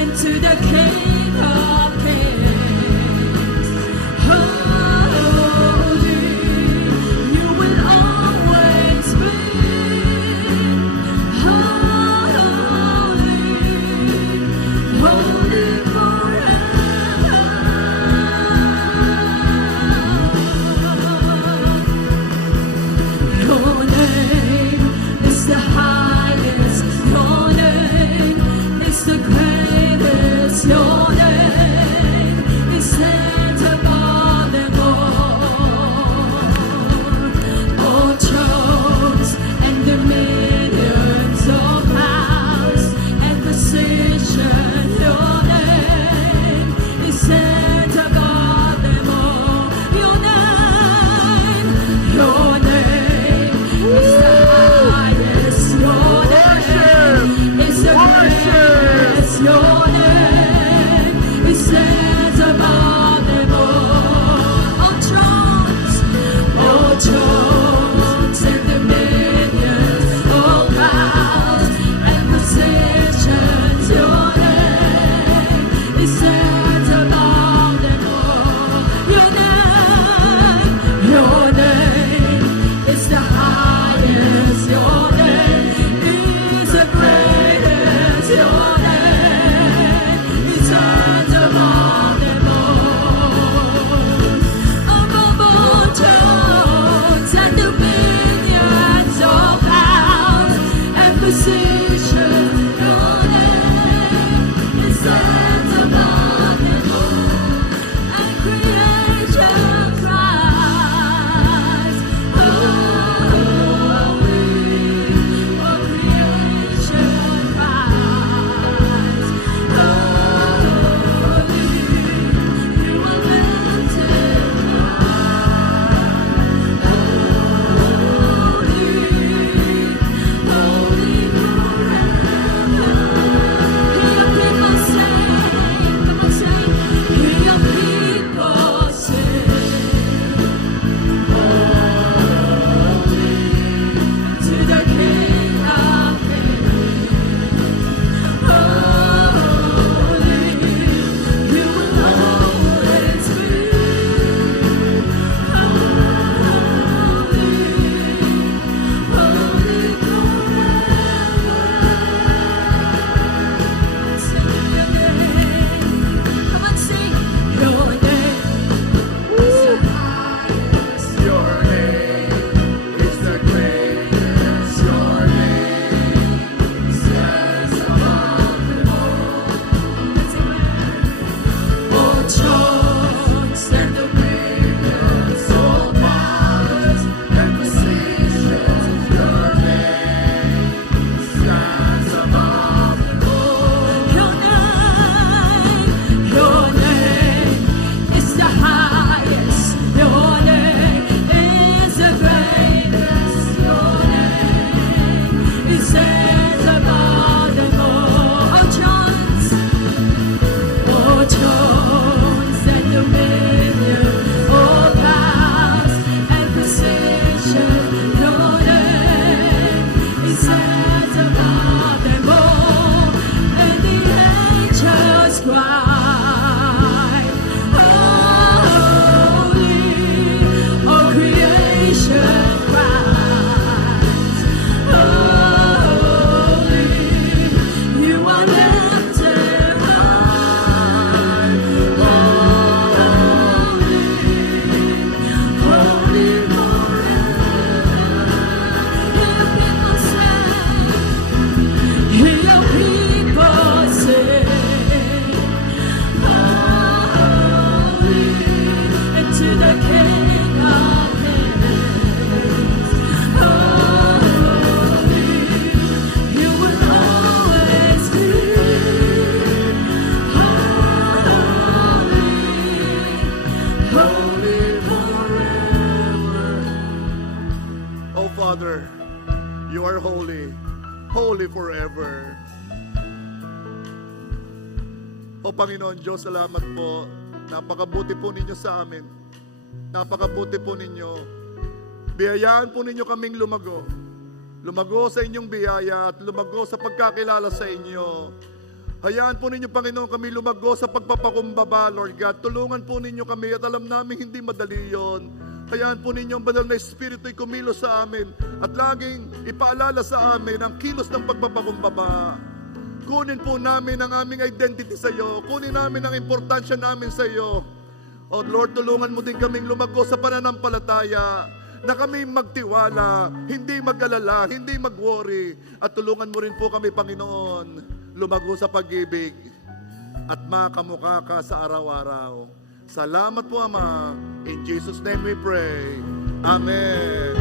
and to the King of Kings, holy, you will always be, holy, holy forever. Your name is the highest. Your name is the greatest. Your cry, holy, all creation cries, holy, you are lifted high, holy, holy forever. Hear your people sing, holy, and to the King of Kings, holy, you will always be, holy, holy forever. Oh Father, you are holy, holy forever. O Panginoon Diyos, salamat po. Napakabuti po ninyo sa amin. Napakabuti po ninyo. Biyayaan po ninyo kaming lumago. Lumago sa inyong biyaya at lumago sa pagkakilala sa inyo. Hayaan po ninyo, Panginoon, kami lumago sa pagpapakumbaba, Lord God. Tulungan po ninyo kami at alam namin hindi madali yon. Hayaan po ninyo ang banal na Espiritu ay kumilos sa amin at laging ipaalala sa amin ang kilos ng pagpapakumbaba. Kunin po namin ang aming identity sa iyo. Kunin namin ang importansya namin sa iyo. O Lord, tulungan mo din kaming lumago sa pananampalataya na kami magtiwala, hindi mag-alala, hindi mag-worry. At tulungan mo rin po kami, Panginoon, lumago sa pag-ibig at makamukha ka sa araw-araw. Salamat po, Ama. In Jesus' name we pray. Amen.